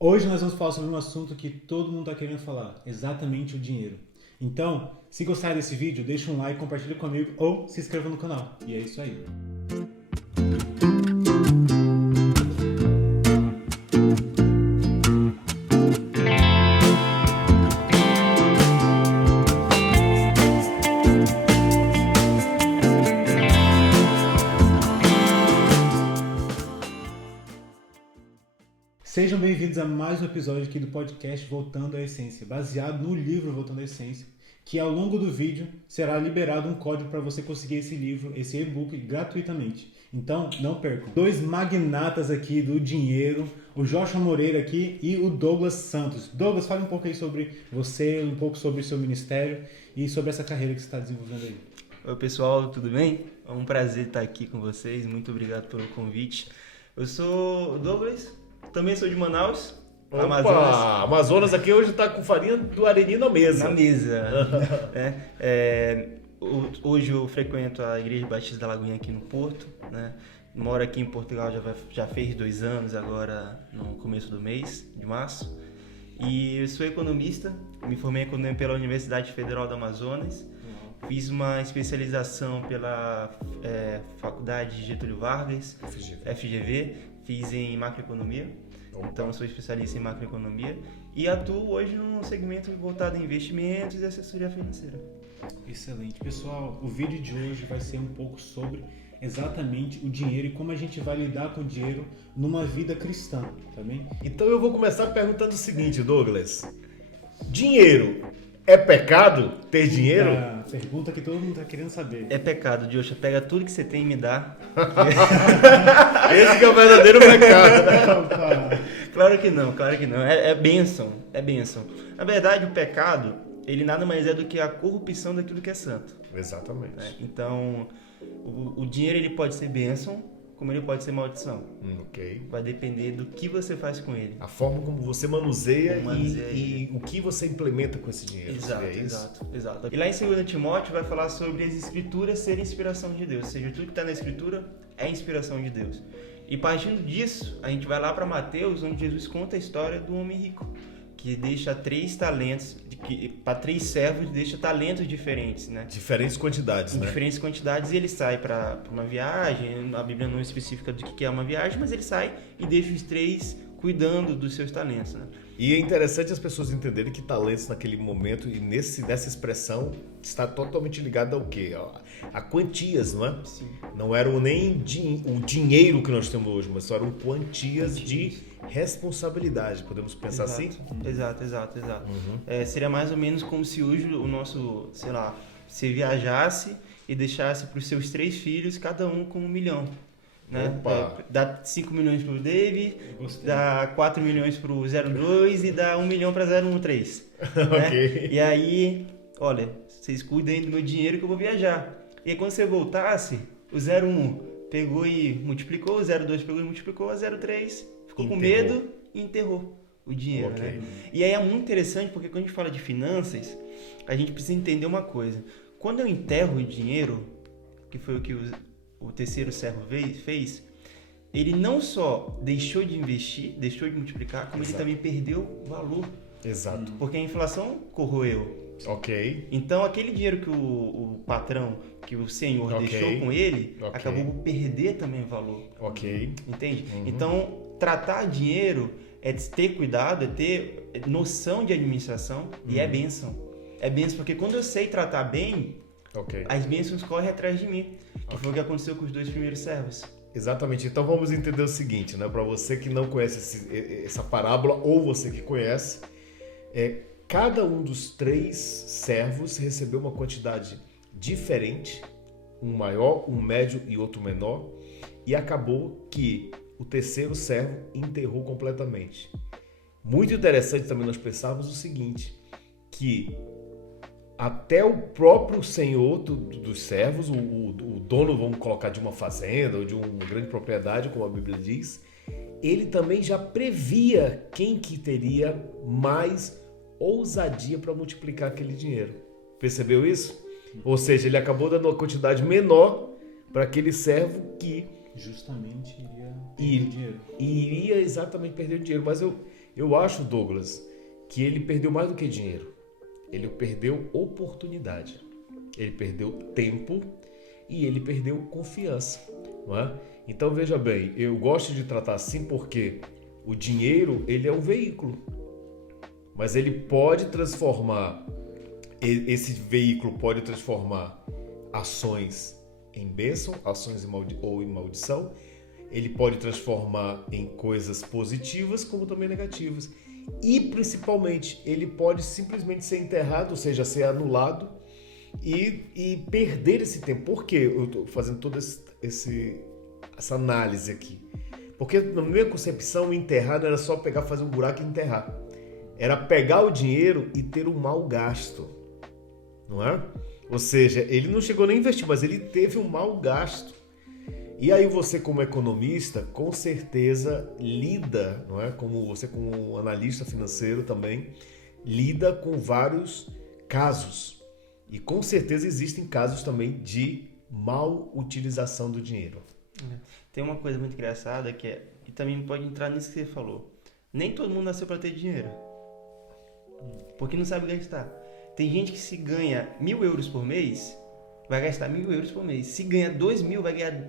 Hoje nós vamos falar sobre um assunto que todo mundo está querendo falar, exatamente o dinheiro. Então, se gostar desse vídeo, deixa um like, compartilha comigo ou se inscreva no canal. E é isso aí. Sejam bem-vindos a mais um episódio aqui do podcast Voltando à Essência, baseado no livro Voltando à Essência, que ao longo do vídeo será liberado um código para você conseguir esse livro, esse e-book gratuitamente. Então, não percam. Dois magnatas aqui do dinheiro, o Joshua Moreira aqui e o Douglas Santos. Douglas, fale um pouco aí sobre você, um pouco sobre o seu ministério e sobre essa carreira que você está desenvolvendo aí. Oi pessoal, tudo bem? É um prazer estar aqui com vocês, muito obrigado pelo convite. Eu sou o Douglas, também sou de Manaus, Opa, Amazonas. Amazonas aqui hoje está com farinha do Areni na mesa. Na mesa. Hoje eu frequento a Igreja Batista da Lagoinha aqui no Porto, né? Moro aqui em Portugal já fez 2 anos, agora no começo do mês, de março. E eu sou economista, me formei em economia pela Universidade Federal do Amazonas. Fiz uma especialização pela Faculdade Getúlio Vargas, FGV, fiz em macroeconomia, então sou especialista em macroeconomia e atuo hoje num segmento voltado a investimentos e assessoria financeira. Excelente. Pessoal, o vídeo de hoje vai ser um pouco sobre exatamente o dinheiro e como a gente vai lidar com o dinheiro numa vida cristã, tá bem? Então eu vou começar perguntando o seguinte, Douglas. Dinheiro é pecado ter dinheiro? A pergunta que todo mundo está querendo saber. É pecado, Joshua, pega tudo que você tem e me dá. Esse que é o verdadeiro pecado. Claro que não, é bênção, é bênção. Na verdade, o pecado, ele nada mais é do que a corrupção daquilo que é santo. Exatamente. Né? Então, o dinheiro ele pode ser bênção, como ele pode ser maldição. Ok. Vai depender do que você faz com ele. A forma como você manuseia, Manuseia e o que você implementa com esse dinheiro. Exato. E lá em 2 Timóteo vai falar sobre as escrituras serem inspiração de Deus. Ou seja, tudo que está na escritura é inspiração de Deus. E partindo disso, a gente vai lá para Mateus, onde Jesus conta a história do homem rico, que deixa 3 talentos, para 3 servos, deixa talentos diferentes, né? Diferentes quantidades, Em né? diferentes quantidades, e ele sai para uma viagem. A Bíblia não especifica do que é uma viagem, mas ele sai e deixa os 3 cuidando dos seus talentos, né? E é interessante as pessoas entenderem que talentos naquele momento e nessa expressão está totalmente ligado ao quê? A quantias, não é? Sim. Não eram nem o dinheiro que nós temos hoje, mas eram quantias de responsabilidade, podemos pensar assim? Exato. Seria mais ou menos como se hoje o nosso, sei lá, você viajasse e deixasse para os seus 3 filhos, cada um com 1 milhão. Né? Dá 5 milhões pro David, dá 4 milhões pro 02 e dá 1 milhão pra 013. Né? Ok. E aí, olha, vocês cuidem do meu dinheiro que eu vou viajar. E aí, quando você voltasse, o 01 pegou e multiplicou, o 02 pegou e multiplicou, a 03 ficou com medo e enterrou o dinheiro. Ok. Né? E aí é muito interessante porque quando a gente fala de finanças, a gente precisa entender uma coisa. Quando eu enterro o dinheiro, que foi o que o terceiro servo fez, ele não só deixou de investir, deixou de multiplicar, como ele também perdeu valor. Exato. Porque a inflação corroeu. Ok. Então, aquele dinheiro que o patrão, que o senhor deixou com ele, acabou por perder também valor. Ok. Entende? Então, tratar dinheiro é ter cuidado, é ter noção de administração e é bênção. É bênção porque quando eu sei tratar bem, as bênçãos correm atrás de mim. Que foi o que aconteceu com os 2 primeiros servos. Exatamente. Então vamos entender o seguinte, né? Para você que não conhece essa parábola ou você que conhece, cada um dos 3 servos recebeu uma quantidade diferente, um maior, um médio e outro menor, e acabou que o terceiro servo enterrou completamente. Muito interessante também nós pensarmos o seguinte, que até o próprio senhor dos servos, o dono, vamos colocar, de uma fazenda ou de uma grande propriedade, como a Bíblia diz, ele também já previa quem que teria mais ousadia para multiplicar aquele dinheiro. Percebeu isso? Ou seja, ele acabou dando uma quantidade menor para aquele servo que justamente iria perder dinheiro. Iria exatamente perder o dinheiro. Mas eu Eu acho, Douglas, que ele perdeu mais do que dinheiro. Ele perdeu oportunidade. Ele perdeu tempo e ele perdeu confiança, não é? Então, veja bem, eu gosto de tratar assim porque o dinheiro, ele é um veículo. Mas ele pode transformar, esse veículo pode transformar ações em bênção, ações ou em maldição. Ele pode transformar em coisas positivas como também negativas. E, principalmente, ele pode simplesmente ser enterrado, ou seja, ser anulado e perder esse tempo. Por que eu estou fazendo toda essa análise aqui? Porque, na minha concepção, enterrar não era só pegar, fazer um buraco e enterrar. Era pegar o dinheiro e ter um mau gasto, não é? Ou seja, ele não chegou nem a investir, mas ele teve um mau gasto. E aí você, como economista, com certeza lida, não é? Como você, como analista financeiro também, lida com vários casos. E com certeza existem casos também de mal utilização do dinheiro. Tem uma coisa muito engraçada que é, e também pode entrar nisso que você falou. Nem todo mundo nasceu para ter dinheiro. Porque não sabe gastar. Tem gente que se ganha 1.000 euros por mês, vai gastar 1.000 euros por mês. Se ganha 2.000,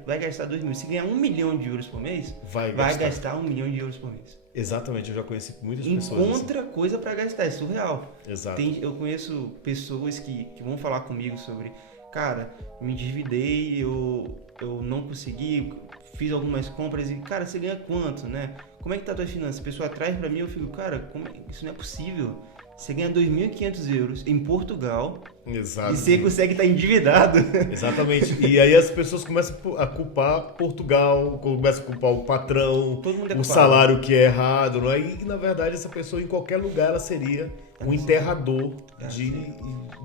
vai gastar 2.000. Se ganhar 1 milhão de euros por mês, vai gastar 1 milhão de euros por mês. Exatamente, eu já conheci muitas pessoas. Encontra assim coisa para gastar, é surreal. Exato. Eu conheço pessoas que vão falar comigo sobre, cara, me endividei, eu não consegui, fiz algumas compras e, cara, você ganha quanto, né? Como é que tá a tua finança? A pessoa traz para mim, eu fico, cara, isso não é possível. Você ganha 2.500 euros em Portugal. Exato. E você consegue estar endividado. Exatamente. E aí as pessoas começam a culpar Portugal, começam a culpar o patrão, o salário que é errado, não é? E na verdade essa pessoa em qualquer lugar ela seria um enterrador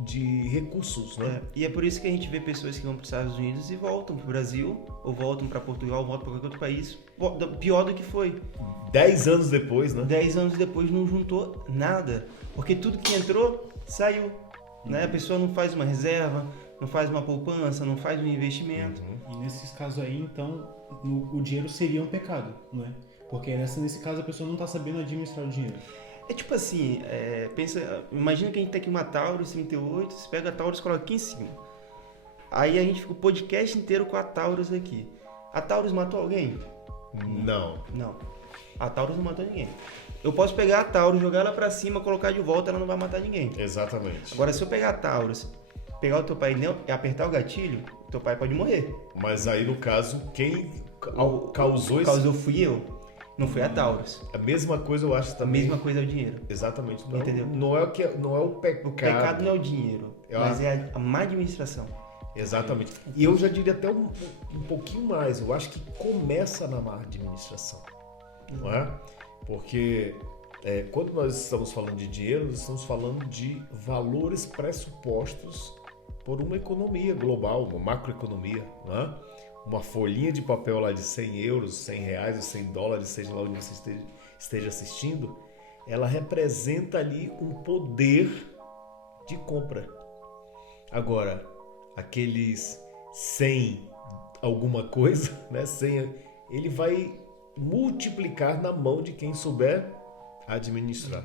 de recursos, né? E é por isso que a gente vê pessoas que vão para os Estados Unidos e voltam para o Brasil, ou voltam para Portugal, ou voltam para qualquer outro país, pior do que foi. 10 anos depois, né? 10 anos depois não juntou nada. Porque tudo que entrou, saiu. Né? A pessoa não faz uma reserva, não faz uma poupança, não faz um investimento. E nesses casos aí, então, o dinheiro seria um pecado, não é? Porque nesse caso a pessoa não está sabendo administrar o dinheiro. É tipo assim, imagina que a gente tem aqui uma Taurus 38, você pega a Taurus e coloca aqui em cima. Aí a gente fica o podcast inteiro com a Taurus aqui. A Taurus matou alguém? Não. A Taurus não matou ninguém. Eu posso pegar a Taurus, jogar ela pra cima, colocar de volta, ela não vai matar ninguém. Exatamente. Agora, se eu pegar a Taurus, pegar o teu pai e apertar o gatilho, teu pai pode morrer. Mas aí, no caso, quem causou isso? Causou fui eu, não foi a Taurus. A mesma coisa eu acho também. A mesma coisa é o dinheiro. Exatamente. Entendeu? Não é o pecado. O pecado não é o dinheiro, mas é a má administração. Exatamente. E eu já diria até um pouquinho mais. Eu acho que começa na má administração. Não é? Porque quando nós estamos falando de dinheiro, nós estamos falando de valores pressupostos por uma economia global, uma macroeconomia, não é? Uma folhinha de papel lá de 100 euros, 100 reais ou 100 dólares, seja lá onde você esteja assistindo, ela representa ali um poder de compra. Agora, aqueles 100 alguma coisa, né? 100, ele vai multiplicar na mão de quem souber administrar.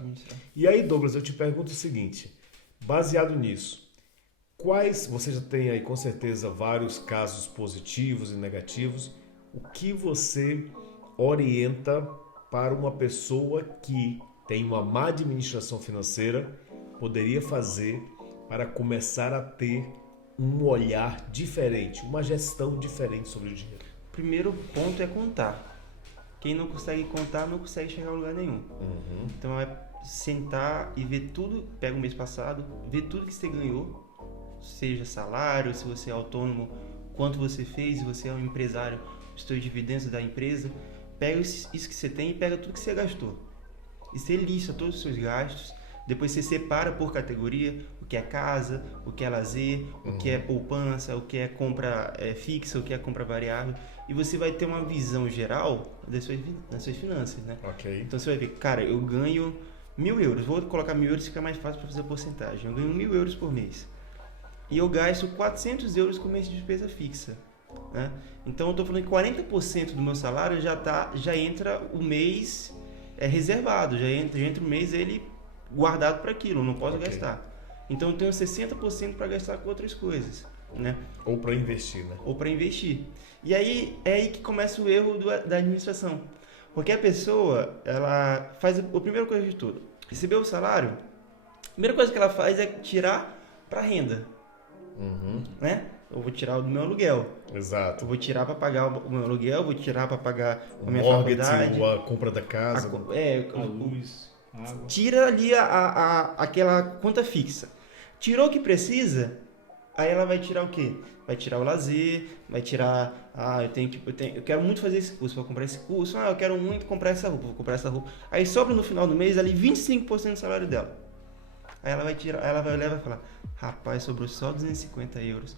E aí, Douglas, eu te pergunto o seguinte, baseado nisso, você já tem aí com certeza vários casos positivos e negativos, o que você orienta para uma pessoa que tem uma má administração financeira poderia fazer para começar a ter um olhar diferente, uma gestão diferente sobre o dinheiro? O primeiro ponto é contar. Quem não consegue contar não consegue chegar a lugar nenhum. Então é sentar e ver tudo, pega o mês passado, ver tudo que você ganhou, seja salário, se você é autônomo, quanto você fez, se você é um empresário, os seus dividendos da empresa, pega isso que você tem e pega tudo que você gastou. E você lista todos os seus gastos, depois você separa por categoria, o que é casa, o que é lazer, o que é poupança, o que é compra fixa, o que é compra variável. E você vai ter uma visão geral das suas finanças, né? Okay. Então você vai ver, cara, eu ganho 1.000 euros. Vou colocar 1.000 euros, fica mais fácil para fazer a porcentagem. Eu ganho 1.000 euros por mês. E eu gasto 400 euros com mês de despesa fixa. Né? Então eu estou falando que 40% do meu salário já entra o mês é reservado, já entra o mês ele guardado para aquilo, não posso Ok. gastar. Então eu tenho 60% para gastar com outras coisas, né? Ou para investir, né? Ou para investir. E aí é aí que começa o erro da administração. Porque a pessoa, ela faz a primeira coisa de tudo. Recebeu o salário, a primeira coisa que ela faz é tirar para renda, né? Eu vou tirar do meu aluguel. Eu Exato. vou tirar para pagar o meu aluguel, vou tirar para pagar a minha Mortgage, faculdade. ou a compra da casa. A luz, a água. Tira ali aquela conta fixa. Tirou o que precisa, aí ela vai tirar o quê? Vai tirar o lazer, vai tirar... eu quero muito fazer esse curso, vou comprar esse curso. Eu quero muito comprar essa roupa, vou comprar essa roupa. Aí sobra no final do mês ali 25% do salário dela. Aí ela vai tirar, ela vai olhar e vai falar: rapaz, sobrou só 250 euros.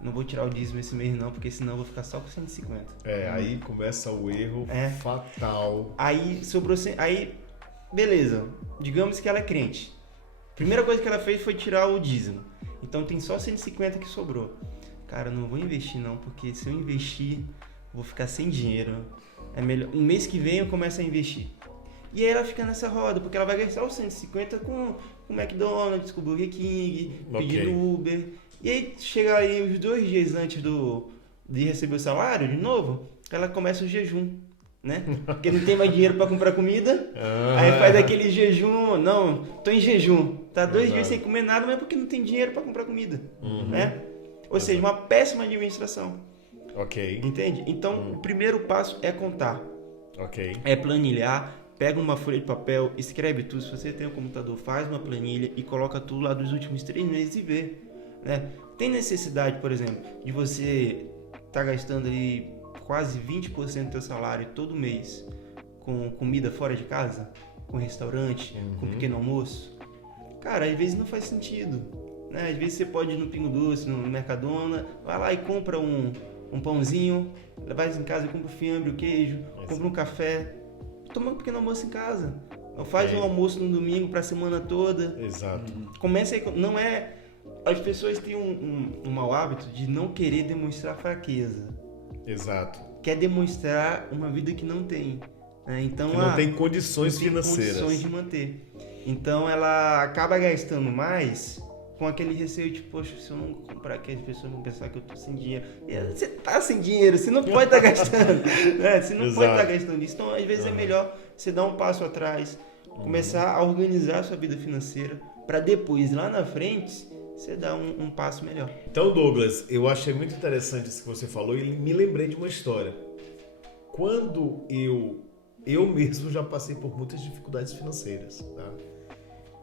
Não vou tirar o dízimo esse mês não, porque senão eu vou ficar só com 150. Aí começa o erro fatal. Aí sobrou... Aí, beleza. Digamos que ela é crente. Primeira coisa que ela fez foi tirar o dízimo. Então tem só 150 que sobrou. Cara, eu não vou investir não, porque se eu investir, vou ficar sem dinheiro. É melhor. Um mês que vem eu começo a investir. E aí ela fica nessa roda, porque ela vai gastar os 150 com McDonald's, com Burger King, pedindo Uber. E aí chega aí os 2 dias antes de receber o salário, de novo, ela começa o jejum, né? Porque não tem mais dinheiro para comprar comida. Aí faz aquele jejum, não, tô em jejum. Tá 2 dias sem comer nada, mas é porque não tem dinheiro para comprar comida, né? Ou seja, uma péssima administração. Ok. Entende? Então, o primeiro passo é contar. Ok. É planilhar. Pega uma folha de papel, escreve tudo. Se você tem um computador, faz uma planilha e coloca tudo lá dos últimos 3 meses e vê, né? Tem necessidade, por exemplo, de você estar gastando aí quase 20% do seu salário todo mês com comida fora de casa, com restaurante, com pequeno almoço? Cara, às vezes não faz sentido, né? Às vezes você pode ir no Pingo Doce, no Mercadona, vai lá e compra um pãozinho, vai em casa e compra o fiambre, o queijo, compra um café, toma um pequeno almoço em casa. Faz um almoço no domingo para a semana toda. Exato. Começa aí, não é... As pessoas têm um mau hábito de não querer demonstrar fraqueza. Exato. Quer demonstrar uma vida que não tem, né? Então, que não tem condições não tem financeiras. Condições de manter. Então ela acaba gastando mais com aquele receio de, poxa, se eu não comprar aqui, as pessoas vão pensar que eu tô sem dinheiro. E você tá sem dinheiro, você não pode estar gastando, né? Você não pode estar gastando isso. Então, às vezes é melhor você dar um passo atrás, começar a organizar a sua vida financeira, para depois, lá na frente, você dar um passo melhor. Então, Douglas, eu achei muito interessante isso que você falou e me lembrei de uma história. Quando eu mesmo já passei por muitas dificuldades financeiras, tá?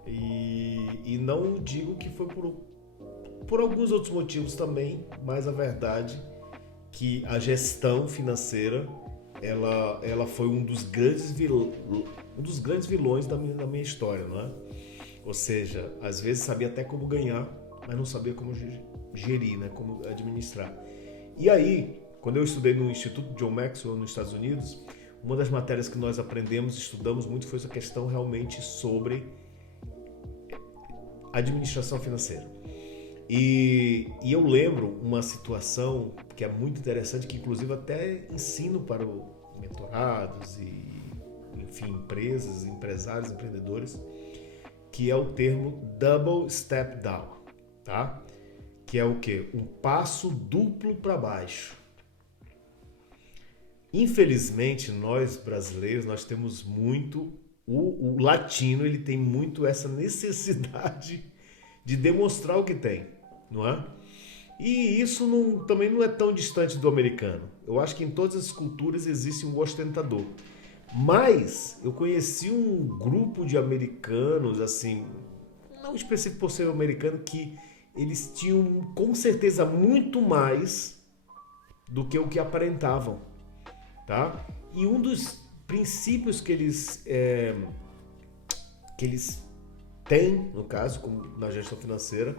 E não digo que foi por alguns outros motivos também, mas a verdade que a gestão financeira ela foi um dos grandes vilões da minha história, não é? Ou seja, às vezes sabia até como ganhar, mas não sabia como gerir, né? Como administrar. E aí, quando eu estudei no Instituto John Maxwell nos Estados Unidos, uma das matérias que nós estudamos muito foi essa questão realmente sobre administração financeira. E eu lembro uma situação que é muito interessante, que inclusive até ensino para mentorados e, enfim, empresas, empresários, empreendedores, que é o termo Double Step Down, tá? Que é o quê? Um passo duplo para baixo. Infelizmente, nós brasileiros, nós temos muito... O latino, ele tem muito essa necessidade de demonstrar o que tem, não é? E isso também não é tão distante do americano. Eu acho que em todas as culturas existe um ostentador. Mas eu conheci um grupo de americanos, assim, não específico por ser americano, que eles tinham com certeza muito mais do que o que aparentavam, tá? E um dos princípios que eles têm, no caso, como na gestão financeira,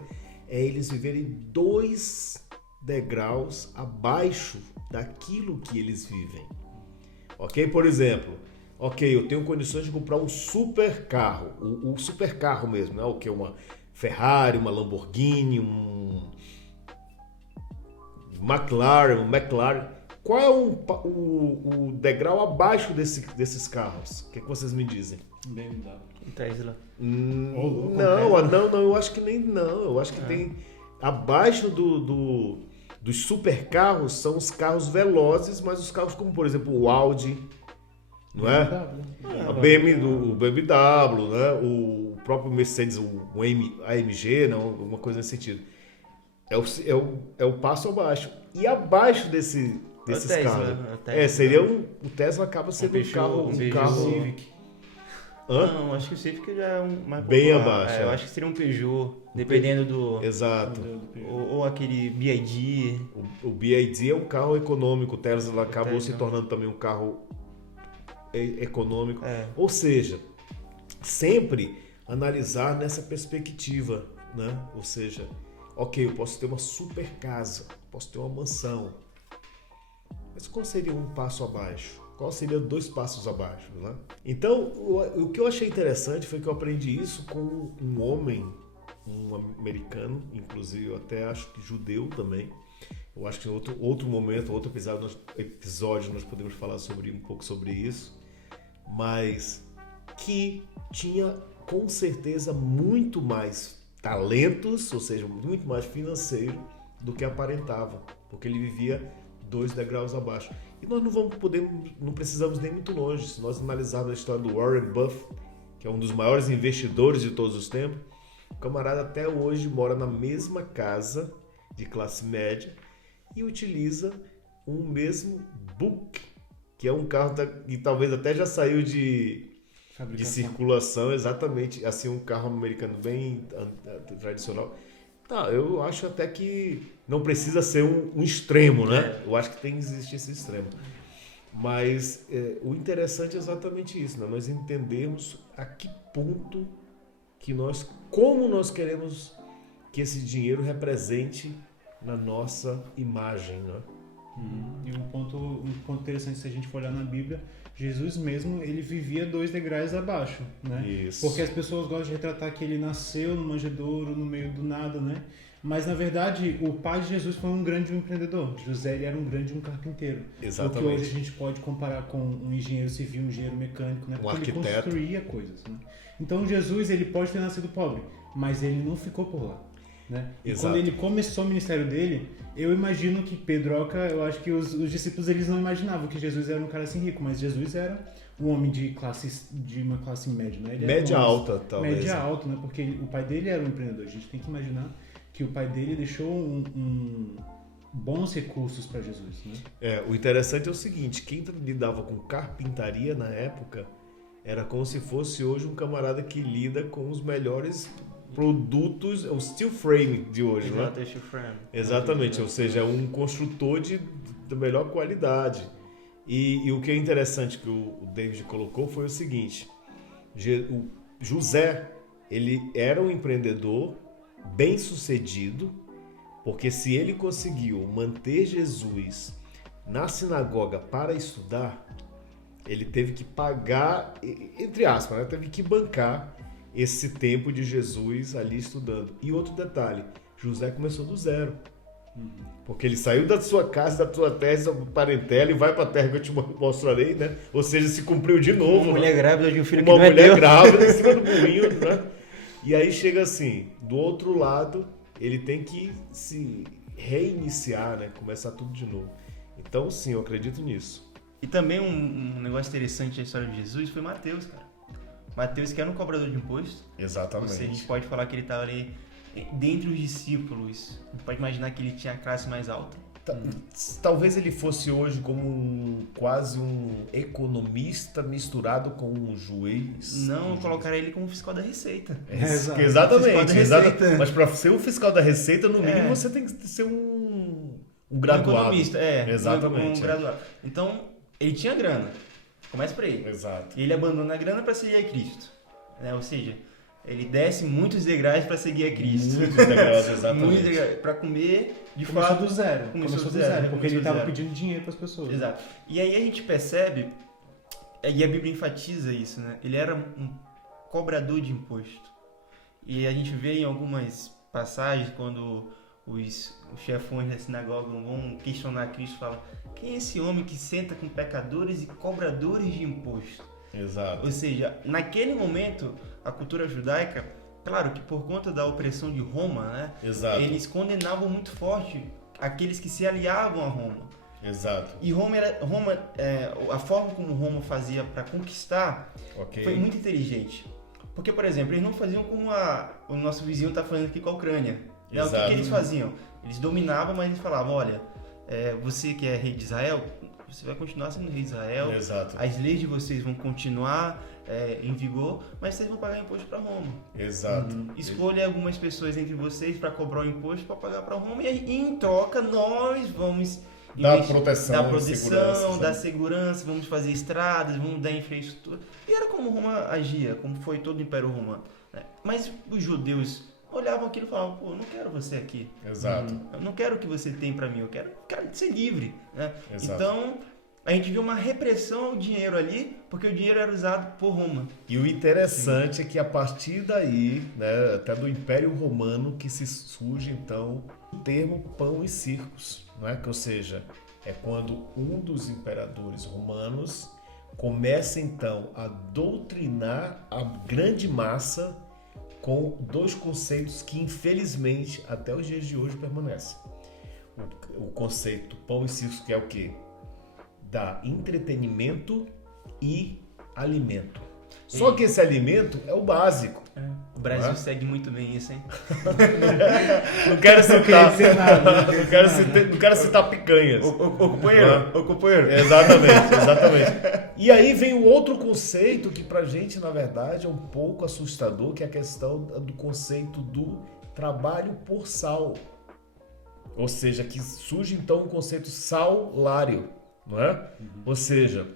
é eles viverem 2 degraus abaixo daquilo que eles vivem. Ok? Por exemplo, eu tenho condições de comprar um super carro, o super carro mesmo, né? O que? Uma Ferrari, uma Lamborghini, um McLaren. Qual é o degrau abaixo desses carros? O que vocês me dizem? BMW. Tesla. Não, eu acho que nem não. Eu acho que tem abaixo dos supercarros são os carros velozes, mas os carros como, por exemplo, o Audi, não é? O BMW, né? O próprio Mercedes, o AMG, não, alguma coisa nesse sentido. É o passo abaixo. E abaixo desses Tesla, carros. Seria o Tesla acaba sendo um carro Civic. Não, acho que o Civic já é mais bem popular. abaixo. Eu acho que seria um Peugeot, dependendo do... Exato. Ou aquele BYD. O BYD é um carro econômico, o Tesla acabou se tornando também um carro econômico. Ou seja, sempre analisar nessa perspectiva, né? Ou seja, ok, eu posso ter uma super casa, posso ter uma mansão, mas qual seria um passo abaixo? Qual seria 2 passos abaixo, né? Então, o que eu achei interessante foi que eu aprendi isso com um homem, um americano, inclusive eu até acho que judeu também. Eu acho que em outro momento, outro episódio nós podemos falar um pouco sobre isso, mas que tinha com certeza muito mais talentos, ou seja, muito mais financeiro do que aparentava, porque ele vivia 2 degraus abaixo. E nós não precisamos nem muito longe. Se nós analisarmos a história do Warren Buffett, que é um dos maiores investidores de todos os tempos, o camarada até hoje mora na mesma casa de classe média e utiliza um mesmo Buick, que é um carro que talvez até já saiu de circulação, exatamente, assim, um carro americano bem tradicional. Tá, eu acho até que não precisa ser um extremo, né? Eu acho que tem que existir esse extremo. Mas o interessante é exatamente isso, né? Nós entendermos a que ponto como nós queremos que esse dinheiro represente na nossa imagem, né? E um ponto interessante, se a gente for olhar na Bíblia, Jesus mesmo, ele vivia 2 degraus abaixo, né? Isso. Porque as pessoas gostam de retratar que ele nasceu no manjedouro, no meio do nada, né? Mas, na verdade, o pai de Jesus foi um grande empreendedor. José, ele era um grande carpinteiro. Exatamente. O que hoje a gente pode comparar com um engenheiro civil, um engenheiro mecânico, né? Porque ele construía coisas, né? Então, Jesus, ele pode ter nascido pobre, mas ele não ficou por lá, né? E quando ele começou o ministério dele, eu imagino que Pedroca, eu acho que os discípulos, eles não imaginavam que Jesus era um cara assim rico, mas Jesus era um homem de uma classe média, né? Média alta, talvez. Média alta, né? Porque o pai dele era um empreendedor. A gente tem que imaginar que o pai dele deixou bons recursos para Jesus, né? O interessante é o seguinte, quem lidava com carpintaria na época era como se fosse hoje um camarada que lida com os melhores produtos, o steel frame de hoje, né? Steel frame. Exatamente, ou seja, é um construtor da melhor qualidade. E o que é interessante que o David colocou foi o seguinte, o José, ele era um empreendedor bem sucedido, porque se ele conseguiu manter Jesus na sinagoga para estudar, ele teve que pagar, entre aspas, né? Teve que bancar esse tempo de Jesus ali estudando. E outro detalhe, José começou do zero. Porque ele saiu da sua casa, da sua terra, da sua parentela e vai para a terra que eu te mostrarei, né? Ou seja, se cumpriu de novo. Uma mulher grávida de um filho que não não é mulher teu. grávida em cima do moinho, né? E aí chega assim, do outro lado, ele tem que se reiniciar, né? Começar tudo de novo. Então, sim, eu acredito nisso. E também um negócio interessante da história de Jesus foi Mateus, cara. Mateus, que era um cobrador de imposto. Exatamente. Ou seja, a gente pode falar que ele estava ali dentre os discípulos. A gente pode imaginar que ele tinha a classe mais alta. Talvez ele fosse hoje como quase um economista misturado com um juiz. Não, eu colocaria ele como fiscal da Receita. Exatamente. Receita. Mas para ser o fiscal da Receita, no mínimo você tem que ser um graduado. Um economista, exatamente. Um graduado. Então, ele tinha grana. Começa por aí. Exato. E ele abandona a grana para seguir a Cristo. Ou seja, ele desce muitos degraus para seguir a Cristo. Muitos degraus, exatamente. Muitos degraus. Para comer, Começou fato... do zero. Começou do zero, porque ele estava pedindo dinheiro para as pessoas. Exato. E aí a gente percebe, e a Bíblia enfatiza isso, né? Ele era um cobrador de imposto. E a gente vê em algumas passagens, quando os chefões da sinagoga vão questionar Cristo, falam: quem é esse homem que senta com pecadores e cobradores de imposto? Exato. Ou seja, naquele momento, a cultura judaica, claro que por conta da opressão de Roma, né, Exato. eles condenavam muito forte aqueles que se aliavam a Roma. Exato. E a forma como Roma fazia para conquistar foi muito inteligente. Porque, por exemplo, eles não faziam como o nosso vizinho está fazendo aqui com a Ucrânia. Né? O que eles faziam? Eles dominavam, mas eles falavam: olha, você que é rei de Israel, você vai continuar sendo rei de Israel. Exato. As leis de vocês vão continuar em vigor, mas vocês vão pagar imposto para Roma. Exato. Escolha algumas pessoas entre vocês para cobrar o imposto para pagar para Roma, e em troca nós vamos dar proteção, dar segurança, vamos fazer estradas, vamos dar infraestrutura. E era como Roma agia, como foi todo o Império Romano. Né? Mas os judeus olhavam aquilo e falavam: pô, eu não quero você aqui. Exato. Eu não quero o que você tem para mim, eu quero ser livre. Né? Exato. Então, a gente viu uma repressão ao dinheiro ali, porque o dinheiro era usado por Roma. E o interessante é que a partir daí, né, até do Império Romano, que se surge então o termo pão e circos, não é? Que, ou seja, é quando um dos imperadores romanos começa então a doutrinar a grande massa com dois conceitos que infelizmente até os dias de hoje permanecem. O conceito pão e circos, que é o quê? Dá entretenimento e alimento. Só que esse alimento é o básico. O Brasil segue muito bem isso, hein? Não quero citar, não quero citar picanhas. O companheiro. Exatamente. E aí vem o outro conceito que pra gente, na verdade, é um pouco assustador, que é a questão do conceito do trabalho por sal. Ou seja, que surge então o conceito salário, não é? Ou seja,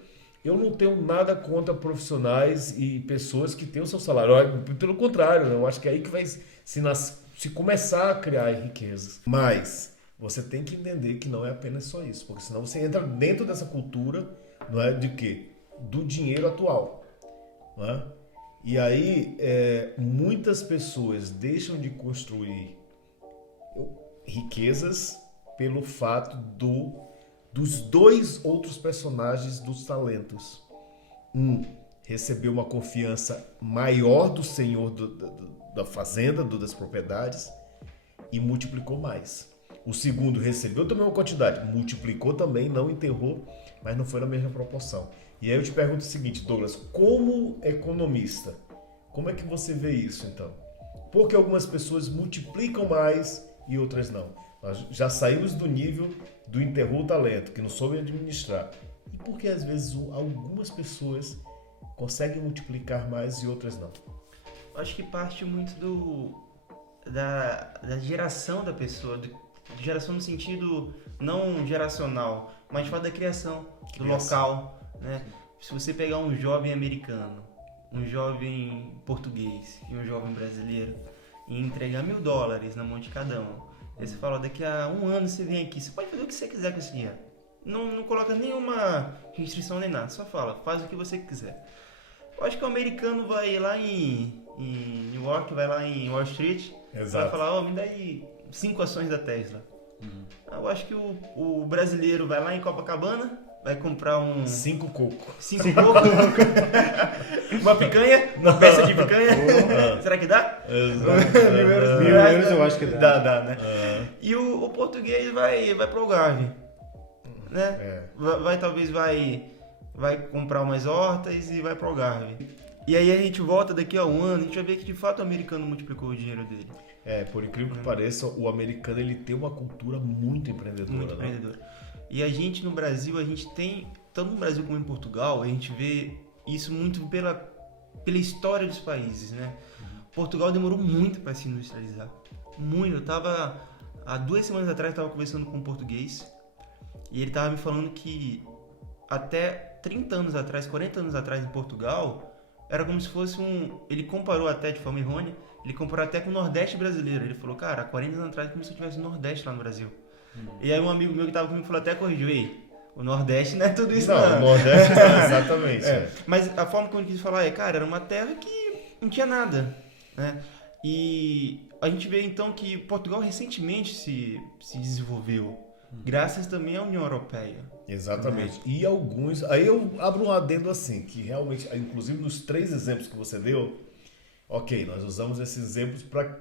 eu não tenho nada contra profissionais e pessoas que têm o seu salário. Pelo contrário, eu acho que é aí que vai se começar a criar riquezas. Mas você tem que entender que não é apenas só isso, porque senão você entra dentro dessa cultura, não é, de quê? Do dinheiro atual. Não é? E aí muitas pessoas deixam de construir riquezas pelo fato dos dois outros personagens dos talentos. Um recebeu uma confiança maior do senhor da fazenda, das propriedades, e multiplicou mais. O segundo recebeu também uma quantidade, multiplicou também, não enterrou, mas não foi na mesma proporção. E aí eu te pergunto o seguinte, Douglas, como economista, como é que você vê isso então? Por que algumas pessoas multiplicam mais e outras não? Nós já saímos do nível do enterrou o talento, que não soube administrar. E por que às vezes algumas pessoas conseguem multiplicar mais e outras não? Acho que parte muito da geração da pessoa, geração no sentido não geracional, mas de fato da criação, do local. Né? Se você pegar um jovem americano, um jovem português e um jovem brasileiro e entregar $1.000 na mão de cada um, aí você fala: daqui a um ano você vem aqui, você pode fazer o que você quiser com esse dinheiro. Não coloca nenhuma restrição nem nada, só fala, faz o que você quiser. Eu acho que o americano vai lá em New York, vai lá em Wall Street, Exato. vai falar: me dá aí 5 ações da Tesla. Eu acho que o brasileiro vai lá em Copacabana, vai comprar 5 coco. 5 coco, uma picanha, uma peça de picanha. Será que dá? Exato. €1.000 eu acho que dá. Dá, né? E o português vai pro Algarve, né? Talvez vai comprar umas hortas e vai pro Algarve. E aí a gente volta daqui a um ano, a gente vai ver que de fato o americano multiplicou o dinheiro dele. Por incrível que pareça, o americano ele tem uma cultura muito empreendedora. Muito empreendedora. E a gente no Brasil, a gente tem, tanto no Brasil como em Portugal, a gente vê isso muito pela história dos países, né? Portugal demorou muito para se industrializar. Muito. Há 2 semanas atrás, eu estava conversando com um português e ele estava me falando que até 30 anos atrás, 40 anos atrás em Portugal, era como se fosse ele comparou até de forma errônea, ele comparou até com o Nordeste brasileiro. Ele falou: cara, há 40 anos atrás é como se eu tivesse o Nordeste lá no Brasil. E aí um amigo meu que estava comigo falou, até corrigiu: ei, o Nordeste não é tudo isso não. O Nordeste exatamente. Mas a forma que eu quis falar cara, era uma terra que não tinha nada, né? E a gente vê então que Portugal recentemente se desenvolveu, graças também à União Europeia. Exatamente. E alguns. Aí eu abro um adendo assim, que realmente, inclusive nos 3 exemplos que você deu, ok, nós usamos esses exemplos para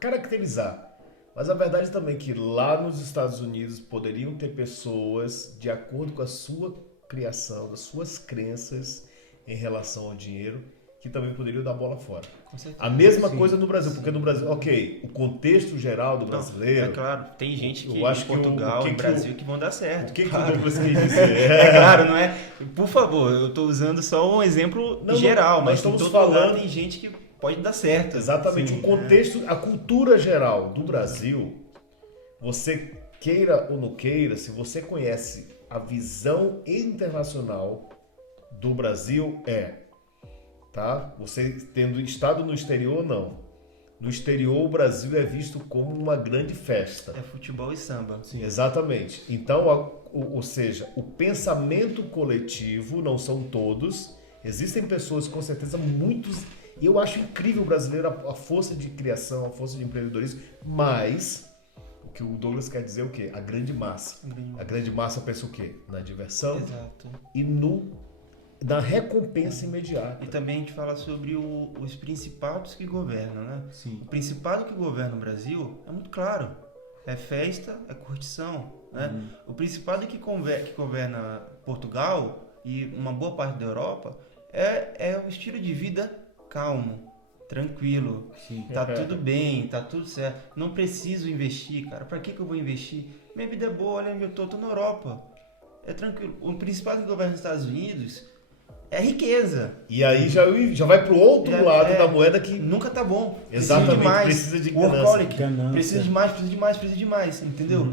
caracterizar. Mas a verdade também é que lá nos Estados Unidos poderiam ter pessoas de acordo com a sua criação, das suas crenças em relação ao dinheiro, que também poderiam dar bola fora. Com certeza. A mesma coisa no Brasil, porque no Brasil, ok, o contexto geral do brasileiro... É claro, tem gente que eu acho em Portugal, que em Brasil, que vão dar certo. O que claro. o Douglas quis dizer? É claro, não é? Por favor, eu estou usando só um exemplo geral, mas estamos em todo falando... lugar tem gente que pode dar certo. Exatamente, Sim, o contexto, a cultura geral do Brasil, você queira ou não queira, se você conhece a visão internacional do Brasil, tá? Você tendo estado no exterior, não. No exterior, o Brasil é visto como uma grande festa. É futebol e samba. Sim. Exatamente. Então, ou seja, o pensamento coletivo, não são todos, existem pessoas, com certeza, muitos... E eu acho incrível o brasileiro, a força de criação, a força de empreendedorismo, mas o que o Douglas quer dizer é o quê? A grande massa. A grande massa pensa o quê? Na diversão. Exato. E na recompensa imediata. E também a gente fala sobre os principados que governam, né? Sim. O principado que governa o Brasil é muito claro. É festa, é curtição, né? O principado que governa Portugal e uma boa parte da Europa é o estilo de vida calmo, tranquilo. Sim. Tá tudo bem, tá tudo certo. Não preciso investir, cara. Pra que eu vou investir? Minha vida é boa, olha, eu tô na Europa. É tranquilo. O principal que governa os Estados Unidos é riqueza. E aí já vai pro outro lado da moeda que... Nunca tá bom. Exatamente, Precisa de ganância. Precisa de mais, entendeu?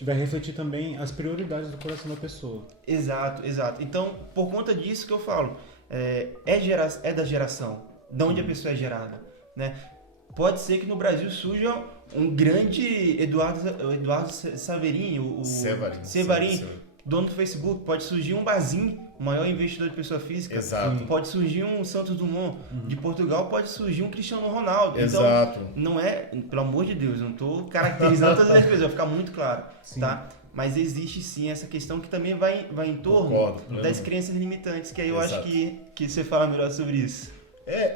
Vai refletir também as prioridades do coração da pessoa. Exato. Então, por conta disso que eu falo, é da geração, de onde a pessoa é gerada, né? Pode ser que no Brasil surja um grande Eduardo Saverin, o Severin, dono do Facebook. Pode surgir um Bazin, o maior investidor de pessoa física. Exato. Pode surgir um Santos Dumont. De Portugal pode surgir um Cristiano Ronaldo. Exato. Então, não é, pelo amor de Deus, não estou caracterizando todas as pessoas, vai ficar muito claro, tá? Mas existe sim essa questão que também vai em torno das crenças limitantes, que aí eu acho que você fala melhor sobre isso.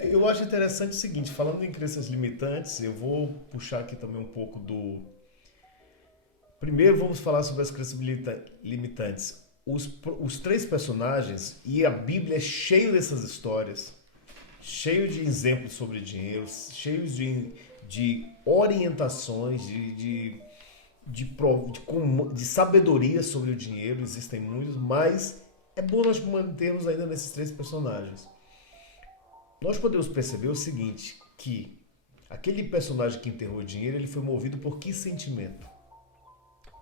Eu acho interessante o seguinte, falando em crenças limitantes, eu vou puxar aqui também um pouco do... Primeiro vamos falar sobre as crenças limitantes. Os 3 personagens, e a Bíblia é cheio dessas histórias, cheio de exemplos sobre dinheiro, cheio de orientações, de sabedoria sobre o dinheiro, existem muitos, mas é bom nós mantermos ainda nesses 3 personagens. Nós podemos perceber o seguinte, que aquele personagem que enterrou o dinheiro, ele foi movido por que sentimento?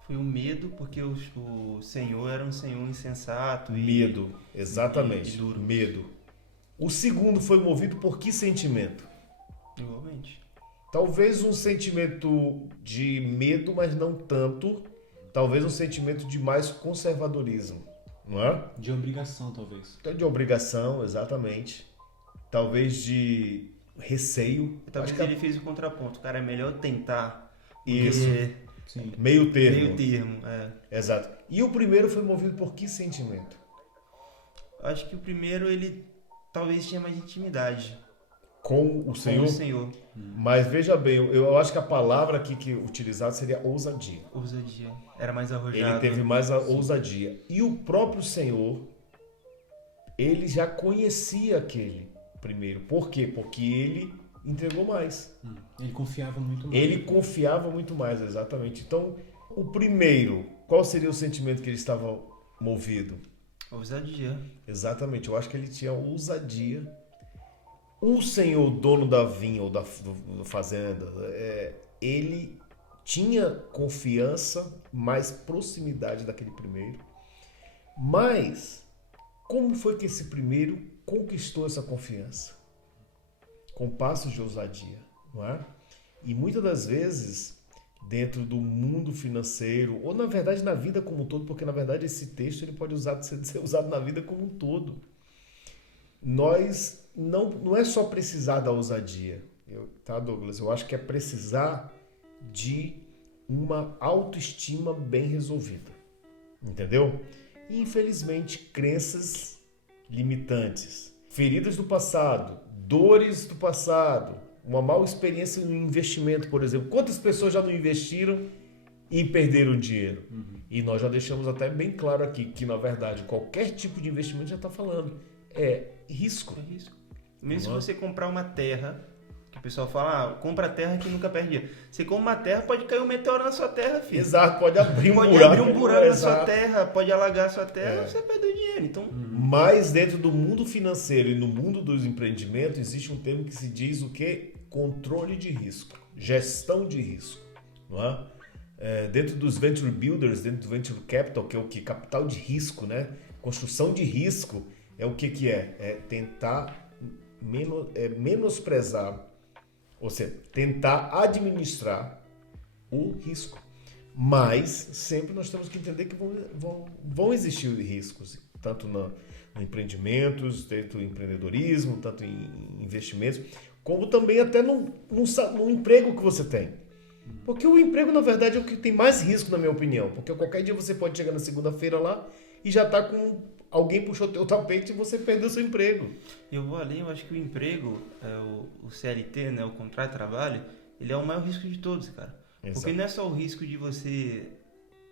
Foi o medo, porque o Senhor era um Senhor insensato. Medo, exatamente, e duro. Medo. O segundo foi movido por que sentimento? Igualmente. Talvez um sentimento de medo, mas não tanto. Talvez um sentimento de mais conservadorismo, não é? De obrigação, talvez. De obrigação, exatamente. Talvez de receio. Talvez ele fez o contraponto. Cara, é melhor tentar. Isso. Sim. Meio termo. Exato. E o primeiro foi movido por que sentimento? Acho que o primeiro, ele talvez tinha mais intimidade. Com o Senhor? Com o Senhor. Mas veja bem, eu acho que a palavra aqui que utilizada seria ousadia. Ousadia. Era mais arrojado. Ele teve mais a ousadia. E o próprio Senhor, ele já conhecia aquele primeiro. Por quê? Porque ele entregou mais. Ele confiava muito mais. Ele confiava muito mais, exatamente. Então, o primeiro, qual seria o sentimento que ele estava movido? Ousadia. Exatamente, eu acho que ele tinha ousadia. O senhor dono da vinha ou da fazenda, ele tinha confiança, mais proximidade daquele primeiro. Mas, como foi que esse primeiro conquistou essa confiança? Com passos de ousadia, não é? E muitas das vezes, dentro do mundo financeiro, ou na verdade na vida como um todo, porque na verdade esse texto ele pode ser usado na vida como um todo. nós não é só precisar da ousadia, tá, Douglas? Eu acho que é precisar de uma autoestima bem resolvida, entendeu? E, infelizmente, crenças limitantes, feridas do passado, dores do passado, uma mal experiência no investimento, por exemplo. Quantas pessoas já não investiram e perderam dinheiro? E nós já deixamos até bem claro aqui que, na verdade, qualquer tipo de investimento já está falando. É risco. É risco. Mesmo se você comprar uma terra, que o pessoal fala, compra a terra que nunca perde dinheiro. Você compra uma terra, pode cair um meteoro na sua terra, filho. Exato, pode abrir um pode buraco. Pode abrir um buraco na sua terra, pode alagar a sua terra, você perdeu dinheiro. Então... Mas dentro do mundo financeiro e no mundo dos empreendimentos, existe um termo que se diz o quê? Controle de risco, gestão de risco. Não é? Dentro dos venture builders, dentro do venture capital, que é o que? Capital de risco, né? Construção de risco é o que é? É tentar menosprezar, ou seja, tentar administrar o risco. Mas sempre nós temos que entender que vão existir riscos, tanto no empreendimentos, tanto em empreendedorismo, tanto em investimentos, como também até no emprego que você tem. Porque o emprego, na verdade, é o que tem mais risco, na minha opinião. Porque qualquer dia você pode chegar na segunda-feira lá e já tá com... Alguém puxou o teu tapete e você perdeu seu emprego. Eu vou além, eu acho que o emprego, o CLT, né, o contrato de trabalho, ele é o maior risco de todos, cara. Exato. Porque não é só o risco de você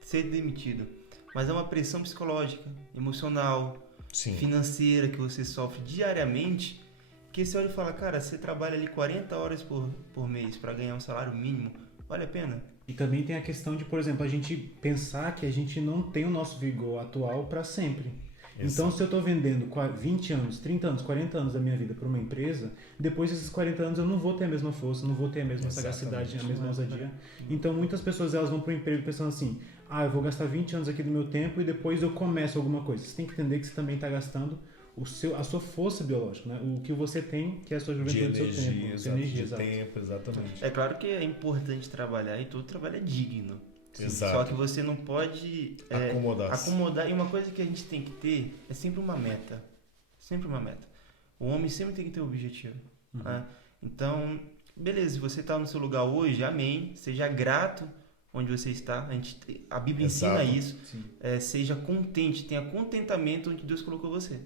ser demitido, mas é uma pressão psicológica, emocional, financeira que você sofre diariamente, que você olha e fala, cara, você trabalha ali 40 horas por mês para ganhar um salário mínimo, vale a pena? E também tem a questão de, por exemplo, a gente pensar que a gente não tem o nosso vigor atual para sempre. Então, se eu estou vendendo 20 anos, 30 anos, 40 anos da minha vida para uma empresa, depois desses 40 anos eu não vou ter a mesma força, não vou ter a mesma sagacidade, a mesma ousadia. Então, muitas pessoas elas vão para o emprego pensando assim, eu vou gastar 20 anos aqui do meu tempo e depois eu começo alguma coisa. Você tem que entender que você também está gastando a sua força biológica, né? O que você tem, que é a sua juventude do seu tempo. De energia, tempo, exatamente. É claro que é importante trabalhar e todo trabalho é digno. Exato. Só que você não pode acomodar. E uma coisa que a gente tem que ter é sempre uma meta. Sempre uma meta. O homem sempre tem que ter um objetivo. Né? Então, beleza, se você está no seu lugar hoje, amém. Seja grato onde você está. A Bíblia ensina isso. Seja contente, tenha contentamento onde Deus colocou você.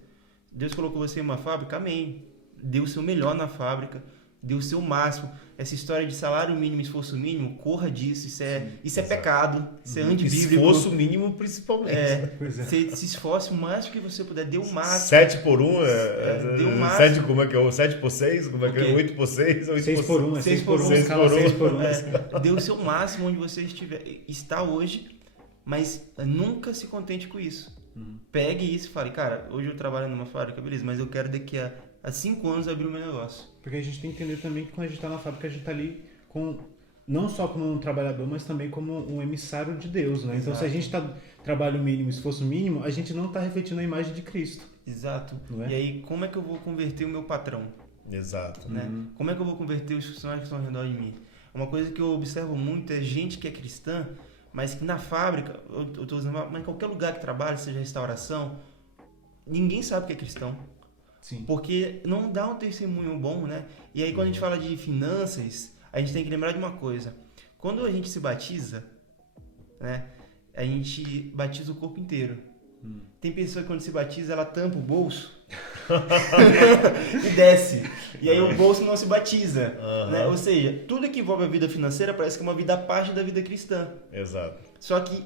Deus colocou você em uma fábrica, amém. Dê o seu melhor na fábrica. Dê o seu máximo. Essa história de salário mínimo e esforço mínimo, corra disso. Isso é pecado. Isso é antibíblico. Esforço mínimo, principalmente. Você se esforce o máximo que você puder. Dê o máximo. 7 por 1 dê o máximo. 7, como é que é? 7 por 6? Como é que é? 8 por 6? 6 por 1, 6 por 1. 6 por 1. Dê o seu máximo onde você está hoje, mas nunca se contente com isso. Pegue isso e fale, cara, hoje eu trabalho numa fábrica, beleza, mas eu quero daqui a 5 anos abrir o meu negócio. Porque a gente tem que entender também que quando a gente está na fábrica, a gente está ali não só como um trabalhador, mas também como um emissário de Deus, né? Então, se a gente está trabalho mínimo, esforço mínimo, a gente não está refletindo a imagem de Cristo. Exato. Não é? E aí, como é que eu vou converter o meu patrão? Exato. Né? Como é que eu vou converter os funcionários que estão ao redor de mim? Uma coisa que eu observo muito é gente que é cristã, mas que na fábrica, eu estou usando, mas em qualquer lugar que trabalha, seja restauração, ninguém sabe que é cristão. Sim. Porque não dá um testemunho bom, né? E aí, quando a gente fala de finanças, a gente tem que lembrar de uma coisa. Quando a gente se batiza, né? A gente batiza o corpo inteiro. Tem pessoa que quando se batiza, ela tampa o bolso e desce. E aí o bolso não se batiza. Né? Ou seja, tudo que envolve a vida financeira parece que é uma vida à parte da vida cristã. Exato. Só que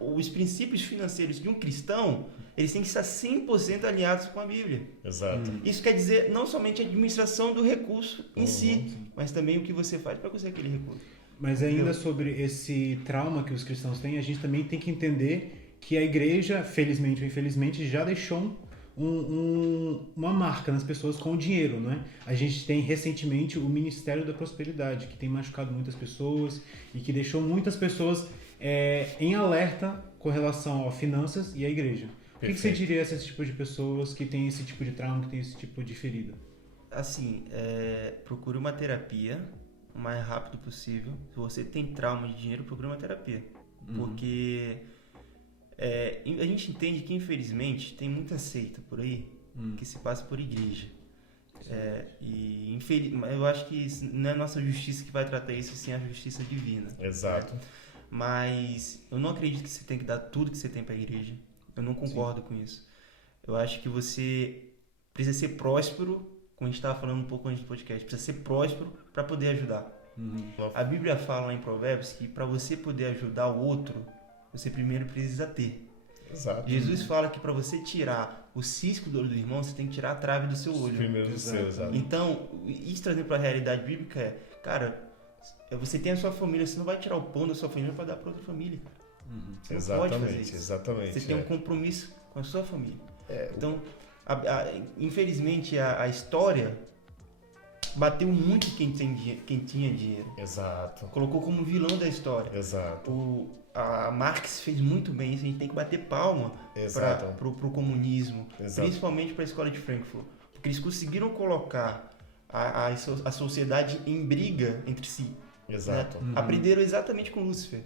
os princípios financeiros de um cristão, eles têm que estar 100% alinhados com a Bíblia. Exato. Isso quer dizer não somente a administração do recurso em si, mas também o que você faz para conseguir aquele recurso. Mas ainda sobre esse trauma que os cristãos têm, a gente também tem que entender que a igreja, felizmente ou infelizmente, já deixou uma marca nas pessoas com o dinheiro, não é? A gente tem recentemente o Ministério da Prosperidade, que tem machucado muitas pessoas e que deixou muitas pessoas em alerta com relação a finanças e a igreja. O que você diria a esse tipo de pessoas que tem esse tipo de trauma, que tem esse tipo de ferida? Assim, procure uma terapia o mais rápido possível. Se você tem trauma de dinheiro, procure uma terapia. Porque a gente entende que, infelizmente, tem muita seita por aí, que se passa por igreja. Eu acho que não é a nossa justiça que vai tratar isso, sim a justiça divina. Exato. Né? Mas eu não acredito que você tem que dar tudo que você tem para a igreja. Eu não concordo com isso. Eu acho que você precisa ser próspero, como a gente estava falando um pouco antes do podcast, precisa ser próspero para poder ajudar. A Bíblia fala lá em Provérbios que para você poder ajudar o outro, você primeiro precisa ter. Exato. Jesus fala que para você tirar o cisco do olho do irmão, você tem que tirar a trave do seu olho. Primeiro do seu, exato. Então, isso trazendo para a realidade bíblica cara, você tem a sua família, você não vai tirar o pão da sua família para dar para outra família. Você não pode fazer isso. Exatamente. Você tem um compromisso com a sua família. Então, infelizmente, a história bateu muito quem tinha dinheiro. Exato. Colocou como vilão da história. Exato. A Marx fez muito bem isso, a gente tem que bater palma para o comunismo, principalmente para a escola de Frankfurt, porque eles conseguiram colocar a sociedade em briga entre si. Exato. Né? Aprenderam exatamente com Lúcifer.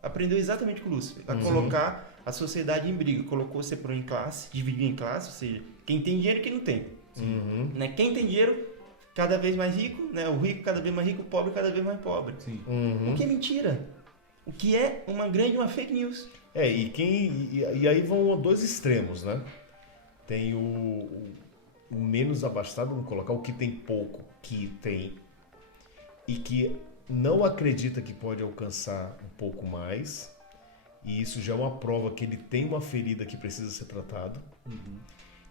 A colocar a sociedade em briga. Colocou você em classe, dividiu em classe, ou seja, quem tem dinheiro e quem não tem. Né? Quem tem dinheiro, cada vez mais rico, né? O rico cada vez mais rico, o pobre cada vez mais pobre. O que é mentira. O que é uma fake news. E aí vão dois extremos, né? Tem o menos abastado, vamos colocar, o que tem pouco, que tem e que não acredita que pode alcançar um pouco mais, e isso já é uma prova que ele tem uma ferida que precisa ser tratada.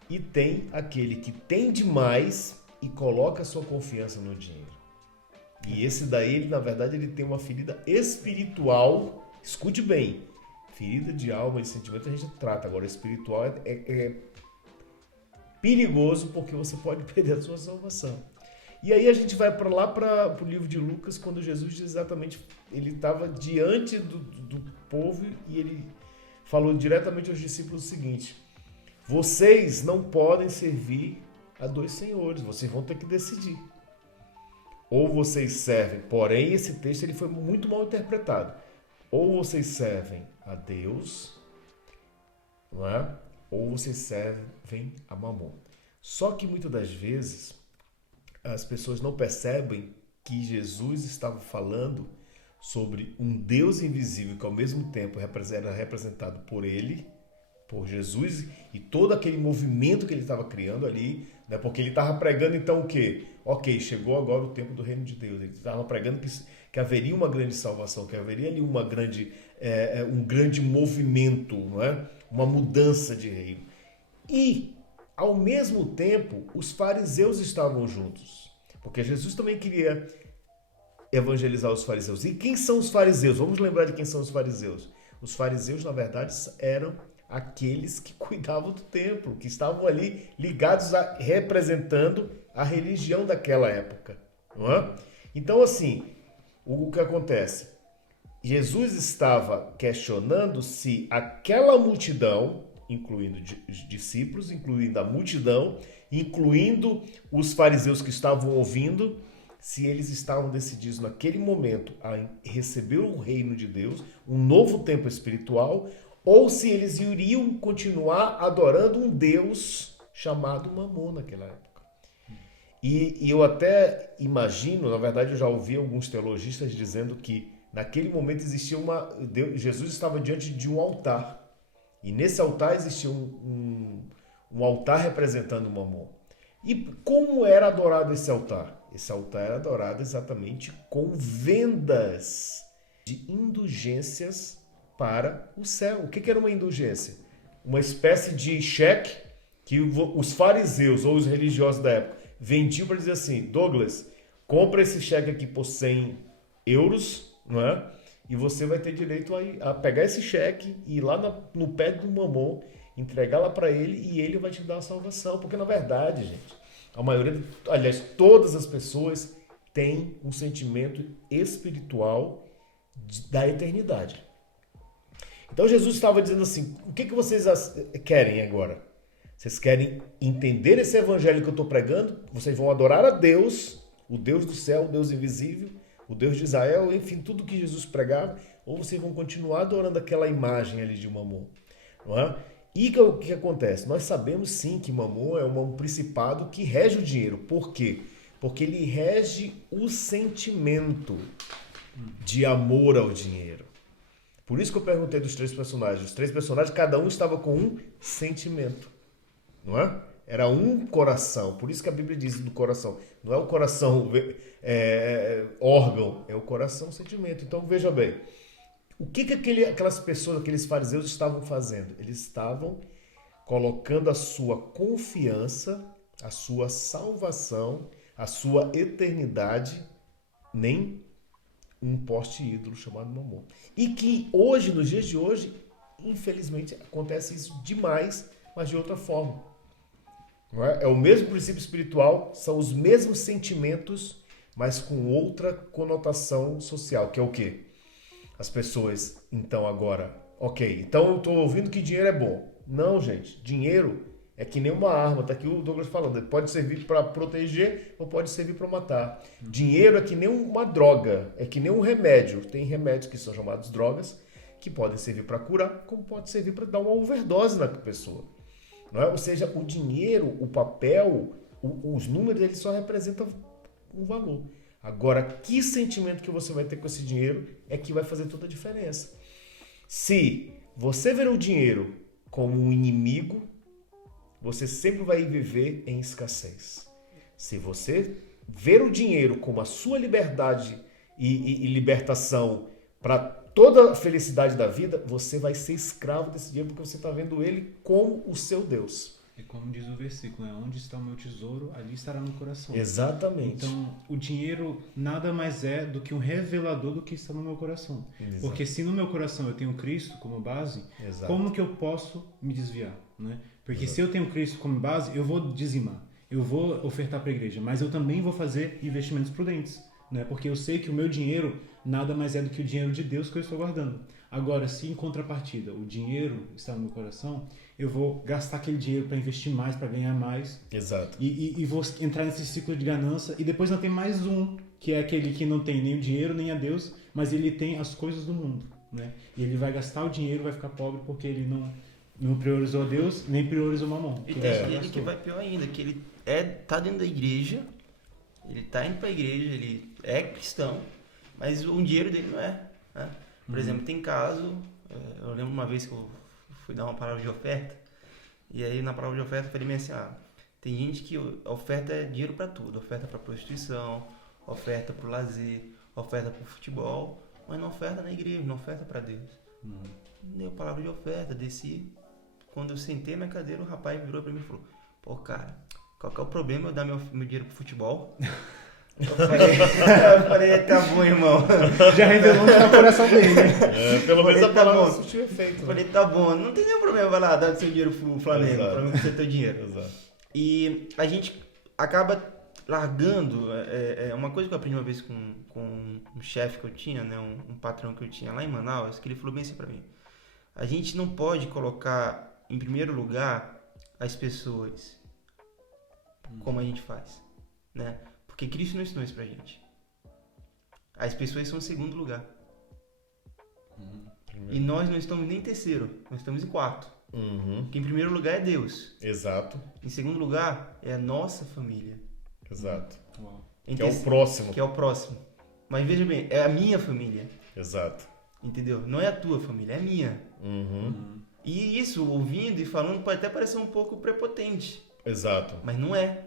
E tem aquele que tem demais e coloca sua confiança no dinheiro. E esse daí, ele, na verdade, ele tem uma ferida espiritual. Escute bem, ferida de alma e sentimento a gente trata, agora espiritual é perigoso, porque você pode perder a sua salvação. E aí a gente vai para o livro de Lucas, quando Jesus exatamente, ele estava diante do povo e ele falou diretamente aos discípulos o seguinte: vocês não podem servir a dois senhores, vocês vão ter que decidir. Ou vocês servem, porém esse texto ele foi muito mal interpretado. Ou vocês servem a Deus, não é? Ou vocês servem a Mamon. Só que muitas das vezes as pessoas não percebem que Jesus estava falando sobre um Deus invisível que ao mesmo tempo era representado por ele, por Jesus, e todo aquele movimento que ele estava criando ali, né? Porque ele estava pregando então o quê? Ok, chegou agora o tempo do reino de Deus. Ele estava pregando que haveria uma grande salvação, que haveria ali um grande movimento, não é? Uma mudança de reino. E, ao mesmo tempo, os fariseus estavam juntos, porque Jesus também queria evangelizar os fariseus. E quem são os fariseus? Vamos lembrar de quem são os fariseus. Os fariseus, na verdade, eram aqueles que cuidavam do templo, que estavam ali ligados representando a religião daquela época. Não é? Então, assim, o que acontece? Jesus estava questionando se aquela multidão, incluindo os discípulos, incluindo a multidão, incluindo os fariseus que estavam ouvindo, se eles estavam decididos naquele momento a receber o reino de Deus, um novo tempo espiritual, ou se eles iriam continuar adorando um Deus chamado Mamon naquela época. E eu até imagino, na verdade eu já ouvi alguns teologistas dizendo que naquele momento existia Jesus estava diante de um altar. E nesse altar existia um altar representando o Mamon. E como era adorado esse altar? Esse altar era adorado exatamente com vendas de indulgências para o céu. O que era uma indulgência? Uma espécie de cheque que os fariseus ou os religiosos da época vendiam para dizer assim: Douglas, compra esse cheque aqui por 100 euros, não é? E você vai ter direito a pegar esse cheque e ir lá no pé do Mamon, entregar lá para ele e ele vai te dar a salvação. Porque na verdade, gente, a maioria, aliás, todas as pessoas têm um sentimento espiritual da eternidade. Então Jesus estava dizendo assim: o que vocês querem agora? Vocês querem entender esse evangelho que eu estou pregando? Vocês vão adorar a Deus, o Deus do céu, o Deus invisível, o Deus de Israel, enfim, tudo que Jesus pregava, ou vocês vão continuar adorando aquela imagem ali de Mamon, não é? E o que acontece? Nós sabemos sim que Mamon é um principado que rege o dinheiro. Por quê? Porque ele rege o sentimento de amor ao dinheiro. Por isso que eu perguntei dos 3 personagens. Os 3 personagens, cada um estava com um sentimento. Não é? Era um coração. Por isso que a Bíblia diz do coração. Não é o coração órgão, é o coração sentimento. Então veja bem. O que aquelas pessoas, aqueles fariseus estavam fazendo? Eles estavam colocando a sua confiança, a sua salvação, a sua eternidade em um poste ídolo chamado Mamon. E que hoje, nos dias de hoje, infelizmente, acontece isso demais, mas de outra forma. Não é? É o mesmo princípio espiritual, são os mesmos sentimentos, mas com outra conotação social, que é o quê? As pessoas, então, agora, ok, então eu estou ouvindo que dinheiro é bom. Não, gente, dinheiro é que nem uma arma, tá aqui o Douglas falando, ele pode servir para proteger ou pode servir para matar. Dinheiro é que nem uma droga, é que nem um remédio. Tem remédios que são chamados drogas, que podem servir para curar, como pode servir para dar uma overdose na pessoa. Não é? Ou seja, o dinheiro, o papel, os números, eles só representam um valor. Agora, que sentimento que você vai ter com esse dinheiro é que vai fazer toda a diferença. Se você ver o dinheiro como um inimigo, você sempre vai viver em escassez. Se você ver o dinheiro como a sua liberdade e libertação para toda a felicidade da vida, você vai ser escravo desse dinheiro porque você está vendo ele como o seu Deus. É como diz o versículo, né? Onde está o meu tesouro, ali estará meu coração. Exatamente. Então, o dinheiro nada mais é do que um revelador do que está no meu coração. Exato. Porque se no meu coração eu tenho Cristo como base, Exato. como que eu posso me desviar, né? Porque Exato. se eu tenho Cristo como base, eu vou dizimar, eu vou ofertar para a igreja, mas eu também vou fazer investimentos prudentes, né? Porque eu sei que o meu dinheiro nada mais é do que o dinheiro de Deus que eu estou guardando. Agora, se em contrapartida o dinheiro está no meu coração, eu vou gastar aquele dinheiro para investir mais, para ganhar mais. Exato. E vou entrar nesse ciclo de ganância. E depois não tem mais um, que é aquele que não tem nem o dinheiro, nem a Deus, mas ele tem as coisas do mundo, né? E ele vai gastar o dinheiro, vai ficar pobre porque ele não priorizou a Deus, nem priorizou o mamão. E tem ele que vai pior ainda, que ele tá dentro da igreja, ele tá indo para a igreja, ele é cristão, mas o dinheiro dele não é, né? Por exemplo, tem caso, eu lembro uma vez que eu fui dar uma palavra de oferta, e aí na palavra de oferta eu falei bem assim, tem gente que a oferta é dinheiro para tudo, oferta para prostituição, oferta para o lazer, oferta para o futebol, mas não oferta na igreja, não oferta para Deus. Dei a palavra de oferta, desci, quando eu sentei na cadeira o rapaz virou para mim e falou, pô cara, qual que é o problema eu dar meu dinheiro pro futebol? Eu falei, tá bom, irmão. Já revelou que tá no coração dele, né? Pelo menos a Tá palavra bom. surtiu efeito. Eu falei, tá bom, não tem nenhum problema, vai lá, dá seu dinheiro pro Flamengo, Exato. o Flamengo precisa ter dinheiro. Exato. E a gente acaba largando, uma coisa que eu aprendi uma vez com um chefe que eu tinha, né, um patrão que eu tinha lá em Manaus, que ele falou bem assim pra mim, a gente não pode colocar em primeiro lugar as pessoas, como a gente faz, né? Porque Cristo não ensinou isso pra gente. As pessoas são em segundo lugar. E nós não estamos nem em terceiro, nós estamos em quarto. Porque em primeiro lugar é Deus. Exato. Em segundo lugar é a nossa família. Exato. Em Que é o terceiro- próximo. Que é o próximo. Mas veja bem, é a minha família. Exato. Entendeu? Não é a tua família, é a minha. E isso, ouvindo e falando, pode até parecer um pouco prepotente. Exato. Mas não é.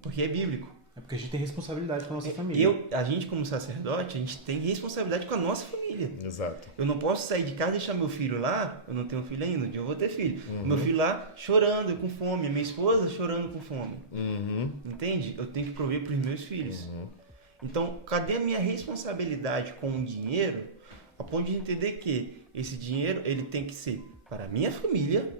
Porque é bíblico. É porque a gente tem responsabilidade com a nossa família. A gente como sacerdote, a gente tem responsabilidade com a nossa família. Exato. Eu não posso sair de casa e deixar meu filho lá, eu não tenho filho ainda, um dia eu vou ter filho. Meu filho lá chorando com fome, minha esposa chorando com fome. Entende? Eu tenho que prover para os meus filhos. Então, cadê a minha responsabilidade com o dinheiro? A ponto de entender que esse dinheiro ele tem que ser para a minha família.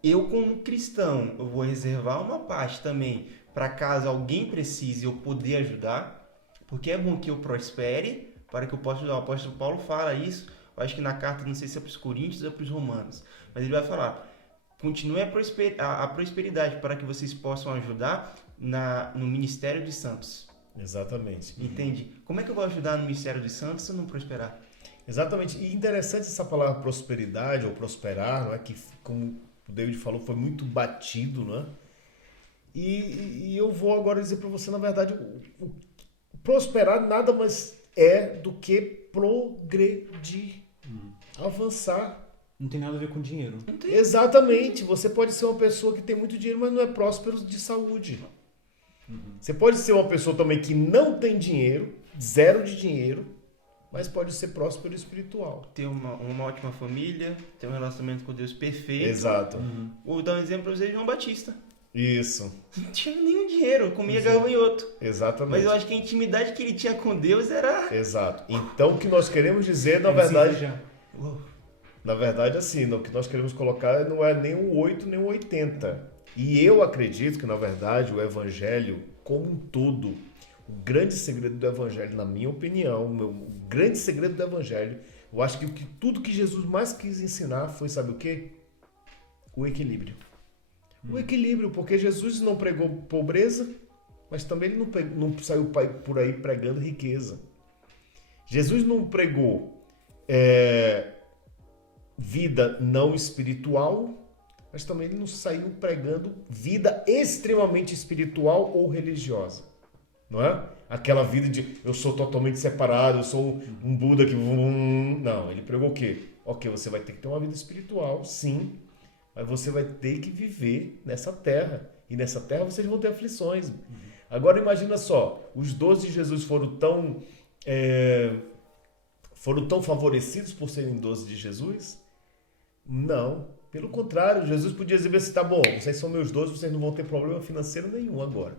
Eu como cristão, eu vou reservar uma parte também para caso alguém precise eu poder ajudar, porque é bom que eu prospere para que eu possa ajudar. O apóstolo Paulo fala isso, eu acho que na carta, não sei se é para os Coríntios ou para os Romanos, mas ele vai falar, continue a prosperidade para que vocês possam ajudar no ministério de santos. Exatamente. Entende? Como é que eu vou ajudar no ministério de santos se eu não prosperar? Exatamente. E interessante essa palavra prosperidade ou prosperar, não é? Que, como o David falou, foi muito batido, não é? E eu vou agora dizer para você, na verdade, prosperar nada mais é do que progredir, avançar. Não tem nada a ver com dinheiro. Exatamente. Você pode ser uma pessoa que tem muito dinheiro, mas não é próspero de saúde. Você pode ser uma pessoa também que não tem dinheiro, zero de dinheiro, mas pode ser próspero espiritual. Ter uma ótima família, ter um relacionamento com Deus perfeito. Exato. Vou dar um exemplo para vocês, João Batista. Isso. Não tinha nenhum dinheiro, comia gafanhoto. Exatamente. Mas eu acho que a intimidade que ele tinha com Deus era... Exato. Então, o que nós queremos dizer, na verdade... Na verdade, assim, o que nós queremos colocar não é nem um 8, nem um 80. E eu acredito que, na verdade, o Evangelho, como um todo, o grande segredo do Evangelho, na minha opinião, o grande segredo do Evangelho, eu acho que tudo que Jesus mais quis ensinar foi, sabe o quê? O equilíbrio. O equilíbrio, porque Jesus não pregou pobreza, mas também ele não saiu por aí pregando riqueza. Jesus não pregou vida não espiritual, mas também ele não saiu pregando vida extremamente espiritual ou religiosa, não é? Aquela vida de eu sou totalmente separado, eu sou um Buda que... Não, ele pregou o quê? Ok, você vai ter que ter uma vida espiritual, sim, mas você vai ter que viver nessa terra, e nessa terra vocês vão ter aflições. Agora imagina só, os 12 de Jesus foram tão favorecidos por serem 12 de Jesus? Não, pelo contrário, Jesus podia dizer assim, tá bom, vocês são meus 12, vocês não vão ter problema financeiro nenhum agora.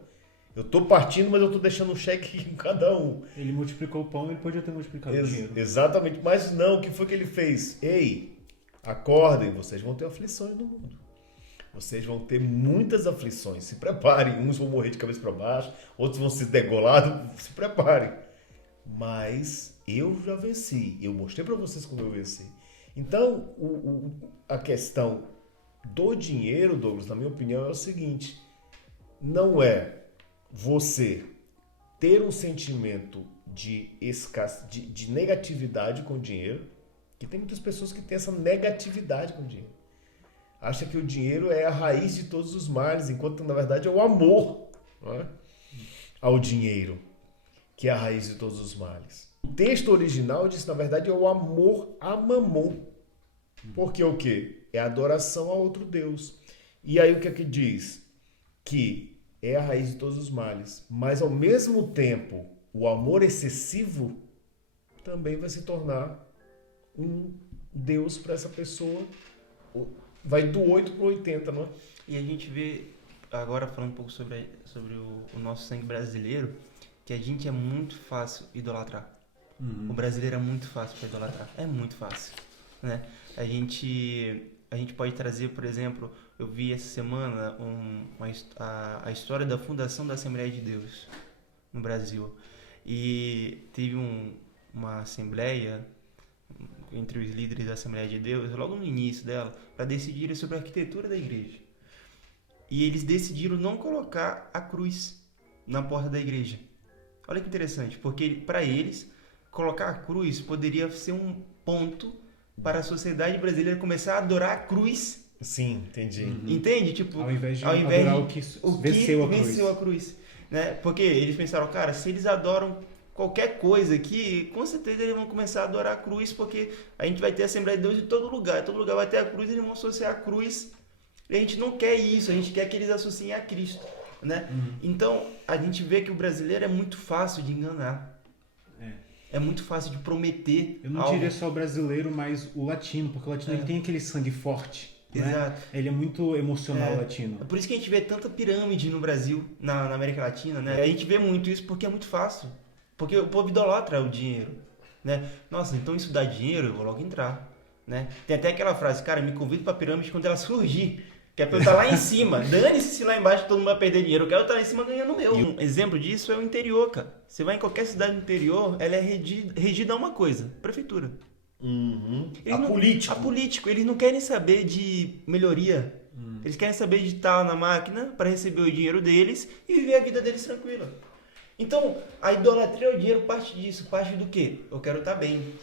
Eu estou partindo, mas eu estou deixando um cheque em cada um. Ele multiplicou o pão, ele podia ter multiplicado o dinheiro. Exatamente, mas não, o que foi que ele fez? Ei, acordem, vocês vão ter aflições no mundo. Vocês vão ter muitas aflições, se preparem. Uns vão morrer de cabeça para baixo, outros vão ser degolados, se preparem. Mas eu já venci, eu mostrei para vocês como eu venci. Então, a questão do dinheiro, Douglas, na minha opinião, é o seguinte: não é você ter um sentimento de negatividade com o dinheiro, que tem muitas pessoas que têm essa negatividade com o dinheiro. Acha que o dinheiro é a raiz de todos os males, enquanto na verdade é o amor, não é? Ao dinheiro, que é a raiz de todos os males. O texto original diz, na verdade, é o amor a Mamon. Porque o quê? É a adoração a outro Deus. E aí o que é que diz? Que é a raiz de todos os males. Mas, ao mesmo tempo, o amor excessivo também vai se tornar um Deus para essa pessoa. Vai do 8 para o 80, não é? E a gente vê, agora falando um pouco sobre o nosso sangue brasileiro, que a gente é muito fácil idolatrar. O brasileiro é muito fácil para idolatrar. É muito fácil, né? A gente pode trazer, por exemplo, eu vi essa semana a história da fundação da Assembleia de Deus no Brasil. E teve uma assembleia entre os líderes da Assembleia de Deus, logo no início dela, para decidirem sobre a arquitetura da igreja. E eles decidiram não colocar a cruz na porta da igreja. Olha que interessante, porque para eles, colocar a cruz poderia ser um ponto para a sociedade brasileira começar a adorar a cruz. Sim, entendi. Entende? Tipo, ao invés de adorar o que venceu a cruz. Né? Porque eles pensaram, cara, se eles adoram qualquer coisa aqui, com certeza eles vão começar a adorar a cruz, porque a gente vai ter a Assembleia de Deus em todo lugar vai ter a cruz, eles vão associar a cruz. E a gente não quer isso, a gente quer que eles associem a Cristo. Né? Então, a gente vê que o brasileiro é muito fácil de enganar. É muito fácil de prometer. Eu não diria só o brasileiro, mas o latino, porque o latino ele tem aquele sangue forte. Exato. Né? Ele é muito emocional, o latino. É por isso que a gente vê tanta pirâmide no Brasil, na América Latina, né? A gente vê muito isso porque é muito fácil. Porque o povo idolatra o dinheiro, né? Nossa, então isso dá dinheiro, eu vou logo entrar, né? Tem até aquela frase, cara, me convida pra pirâmide quando ela surgir. Que é pra eu estar lá em cima. Dane-se se lá embaixo todo mundo vai perder dinheiro. Eu quero estar lá em cima ganhando o meu. Um exemplo disso é o interior, cara. Você vai em qualquer cidade do interior, ela é regida a uma coisa. Prefeitura. A político. Eles não querem saber de melhoria. Eles querem saber de estar na máquina para receber o dinheiro deles e viver a vida deles tranquila. Então, a idolatria ao dinheiro parte disso. Parte do quê? Eu quero estar bem.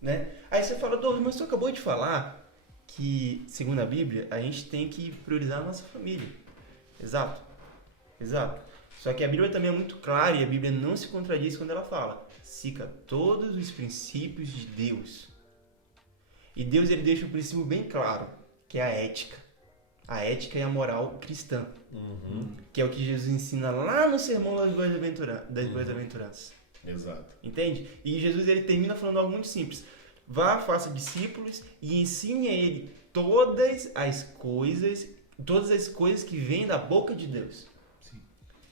né? Aí você fala, Douglas, mas você acabou de falar que, segundo a Bíblia, a gente tem que priorizar a nossa família. Exato. Só que a Bíblia também é muito clara e a Bíblia não se contradiz quando ela fala: siga todos os princípios de Deus. E Deus, ele deixa um princípio bem claro, que é a ética. A ética e a moral cristã. Que é o que Jesus ensina lá no Sermão das Boas-Aventuranças. Exato. Entende? E Jesus, ele termina falando algo muito simples. Vá, faça discípulos e ensine a ele todas as coisas que vêm da boca de Deus. Sim.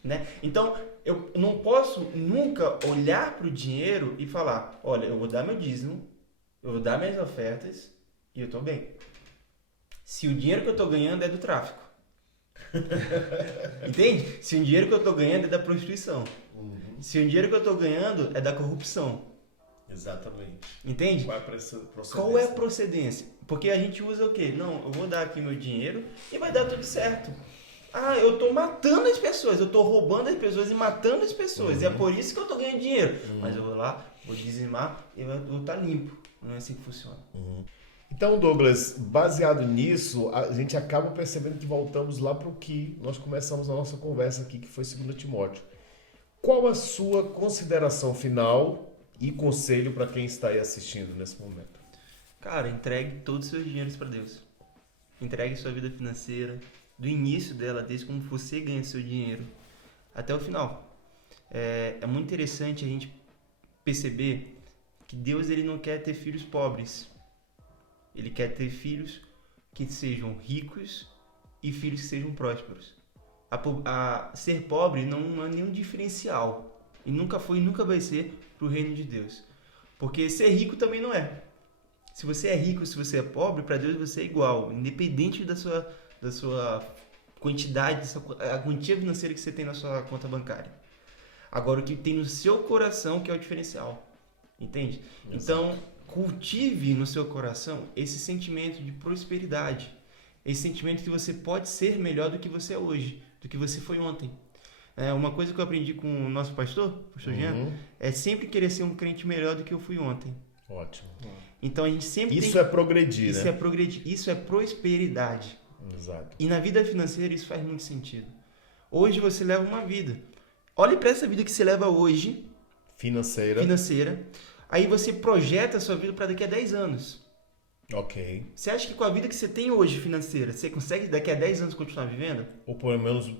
Né? Então, eu não posso nunca olhar para o dinheiro e falar: olha, eu vou dar meu dízimo, eu vou dar minhas ofertas e eu estou bem. Se o dinheiro que eu estou ganhando é do tráfico. Entende? Se o dinheiro que eu estou ganhando é da prostituição. Se o dinheiro que eu estou ganhando é da corrupção. Exatamente. Entende? Qual é a procedência? Qual é a procedência? Porque a gente usa o quê? Não, eu vou dar aqui meu dinheiro e vai dar tudo certo. Ah, eu tô matando as pessoas, eu tô roubando as pessoas e matando as pessoas. E é por isso que eu tô ganhando dinheiro. Mas eu vou lá, vou dizimar e vou estar limpo. Não é assim que funciona. Então, Douglas, baseado nisso, a gente acaba percebendo que voltamos lá para o que nós começamos a nossa conversa aqui, que foi 2 Timóteo. Qual a sua consideração final e conselho para quem está aí assistindo nesse momento? Cara, entregue todos os seus dinheiros para Deus. Entregue sua vida financeira, do início dela, desde como você ganha seu dinheiro, até o final. É muito interessante a gente perceber que Deus, ele não quer ter filhos pobres. Ele quer ter filhos que sejam ricos e filhos que sejam prósperos. Ser pobre não é nenhum diferencial. E nunca foi e nunca vai ser para o reino de Deus. Porque ser rico também não é. Se você é rico, se você é pobre, para Deus você é igual. Independente da sua quantidade, a quantia financeira que você tem na sua conta bancária. Agora, o que tem no seu coração que é o diferencial. Entende? Exato. Então, cultive no seu coração esse sentimento de prosperidade. Esse sentimento que você pode ser melhor do que você é hoje, do que você foi ontem. Uma coisa que eu aprendi com o nosso pastor Jean, é sempre querer ser um crente melhor do que eu fui ontem. Ótimo. Então a gente sempre Isso é progredir, né? Isso é progredir. Isso é prosperidade. Exato. E na vida financeira isso faz muito sentido. Hoje você leva uma vida. Olhe para essa vida que você leva hoje. Financeira. Aí você projeta a sua vida para daqui a 10 anos. Ok. Você acha que com a vida que você tem hoje financeira, você consegue daqui a 10 anos continuar vivendo? Ou pelo menos...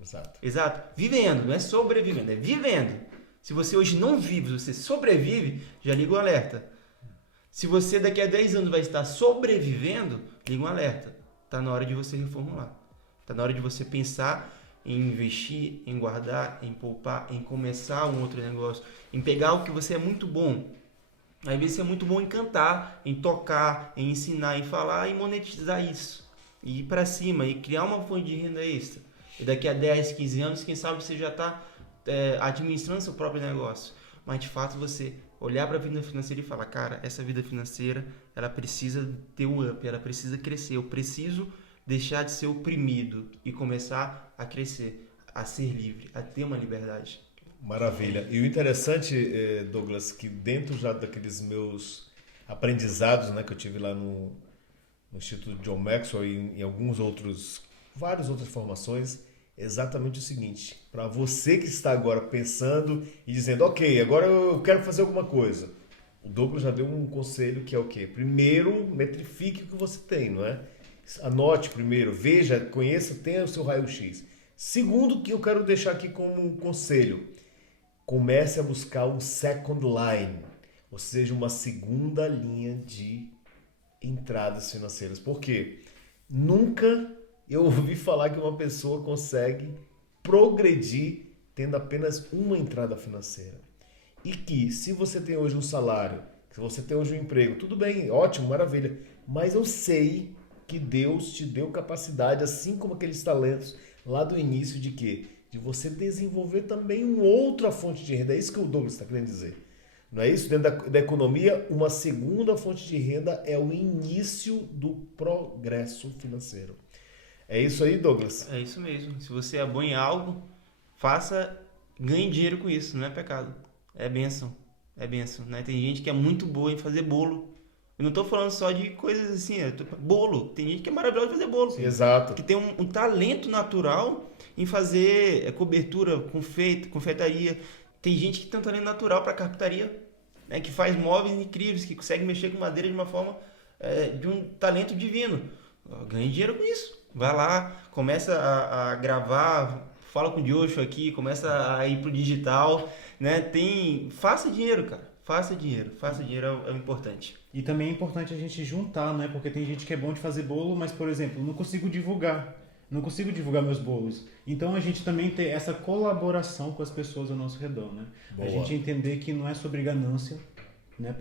exato. Exato. Vivendo, não é sobrevivendo, é vivendo. Se você hoje não vive, você sobrevive, já liga um alerta. Se você daqui a 10 anos vai estar sobrevivendo, liga um alerta. Está na hora de você reformular. Está na hora de você pensar em investir, em guardar, em poupar, em começar um outro negócio, em pegar o que você é muito bom. Às vezes você é muito bom em cantar, em tocar, em ensinar, em falar e monetizar isso. E ir para cima e criar uma fonte de renda extra. E daqui a 10, 15 anos, quem sabe você já está administrando seu próprio negócio. Mas de fato você olhar para a vida financeira e falar: cara, essa vida financeira ela precisa ter um up, ela precisa crescer. Eu preciso deixar de ser oprimido e começar a crescer, a ser livre, a ter uma liberdade. Maravilha. E o interessante, Douglas, que dentro já daqueles meus aprendizados, né, que eu tive lá no Instituto John Maxwell e em várias outras formações, é exatamente o seguinte: para você que está agora pensando e dizendo, ok, agora eu quero fazer alguma coisa, o Douglas já deu um conselho que é o quê? Primeiro, metrifique o que você tem, não é? Anote primeiro, veja, conheça, tenha o seu raio-x. Segundo, que eu quero deixar aqui como um conselho: comece a buscar um second line, ou seja, uma segunda linha de entradas financeiras. Por quê? Nunca eu ouvi falar que uma pessoa consegue progredir tendo apenas uma entrada financeira. E que se você tem hoje um salário, se você tem hoje um emprego, tudo bem, ótimo, maravilha, mas eu sei que Deus te deu capacidade, assim como aqueles talentos lá do início, de quê? De você desenvolver também uma outra fonte de renda. É isso que o Douglas está querendo dizer. Não é isso? Dentro da economia, uma segunda fonte de renda é o início do progresso financeiro. É isso aí, Douglas? É isso mesmo. Se você é bom em algo, ganhe dinheiro com isso. Não é pecado. É bênção. É benção, né? Tem gente que é muito boa em fazer bolo. Eu não tô falando só de coisas assim, bolo. Tem gente que é maravilhosa em fazer bolo. Exato. Que tem um talento natural em fazer cobertura, confeitaria. Tem gente que tem um talento natural para carpintaria, né? Que faz móveis incríveis, que consegue mexer com madeira de uma forma de um talento divino. Ganha dinheiro com isso. Vai lá, começa a gravar, fala com o Joshua aqui, começa a ir pro digital, né? Faça dinheiro, cara. Faça dinheiro é o importante. E também é importante a gente juntar, né? Porque tem gente que é bom de fazer bolo, mas, por exemplo, não consigo divulgar meus bolos. Então a gente também tem essa colaboração com as pessoas ao nosso redor, né? Boa. A gente entender que não é sobre ganância, né?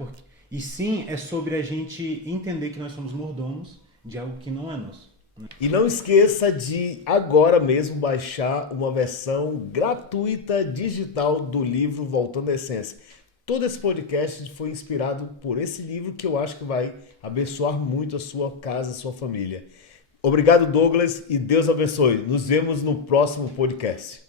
E sim é sobre a gente entender que nós somos mordomos de algo que não é nosso. E não esqueça de agora mesmo baixar uma versão gratuita digital do livro Voltando à Essência. Todo esse podcast foi inspirado por esse livro que eu acho que vai abençoar muito a sua casa, a sua família. Obrigado, Douglas, e Deus abençoe. Nos vemos no próximo podcast.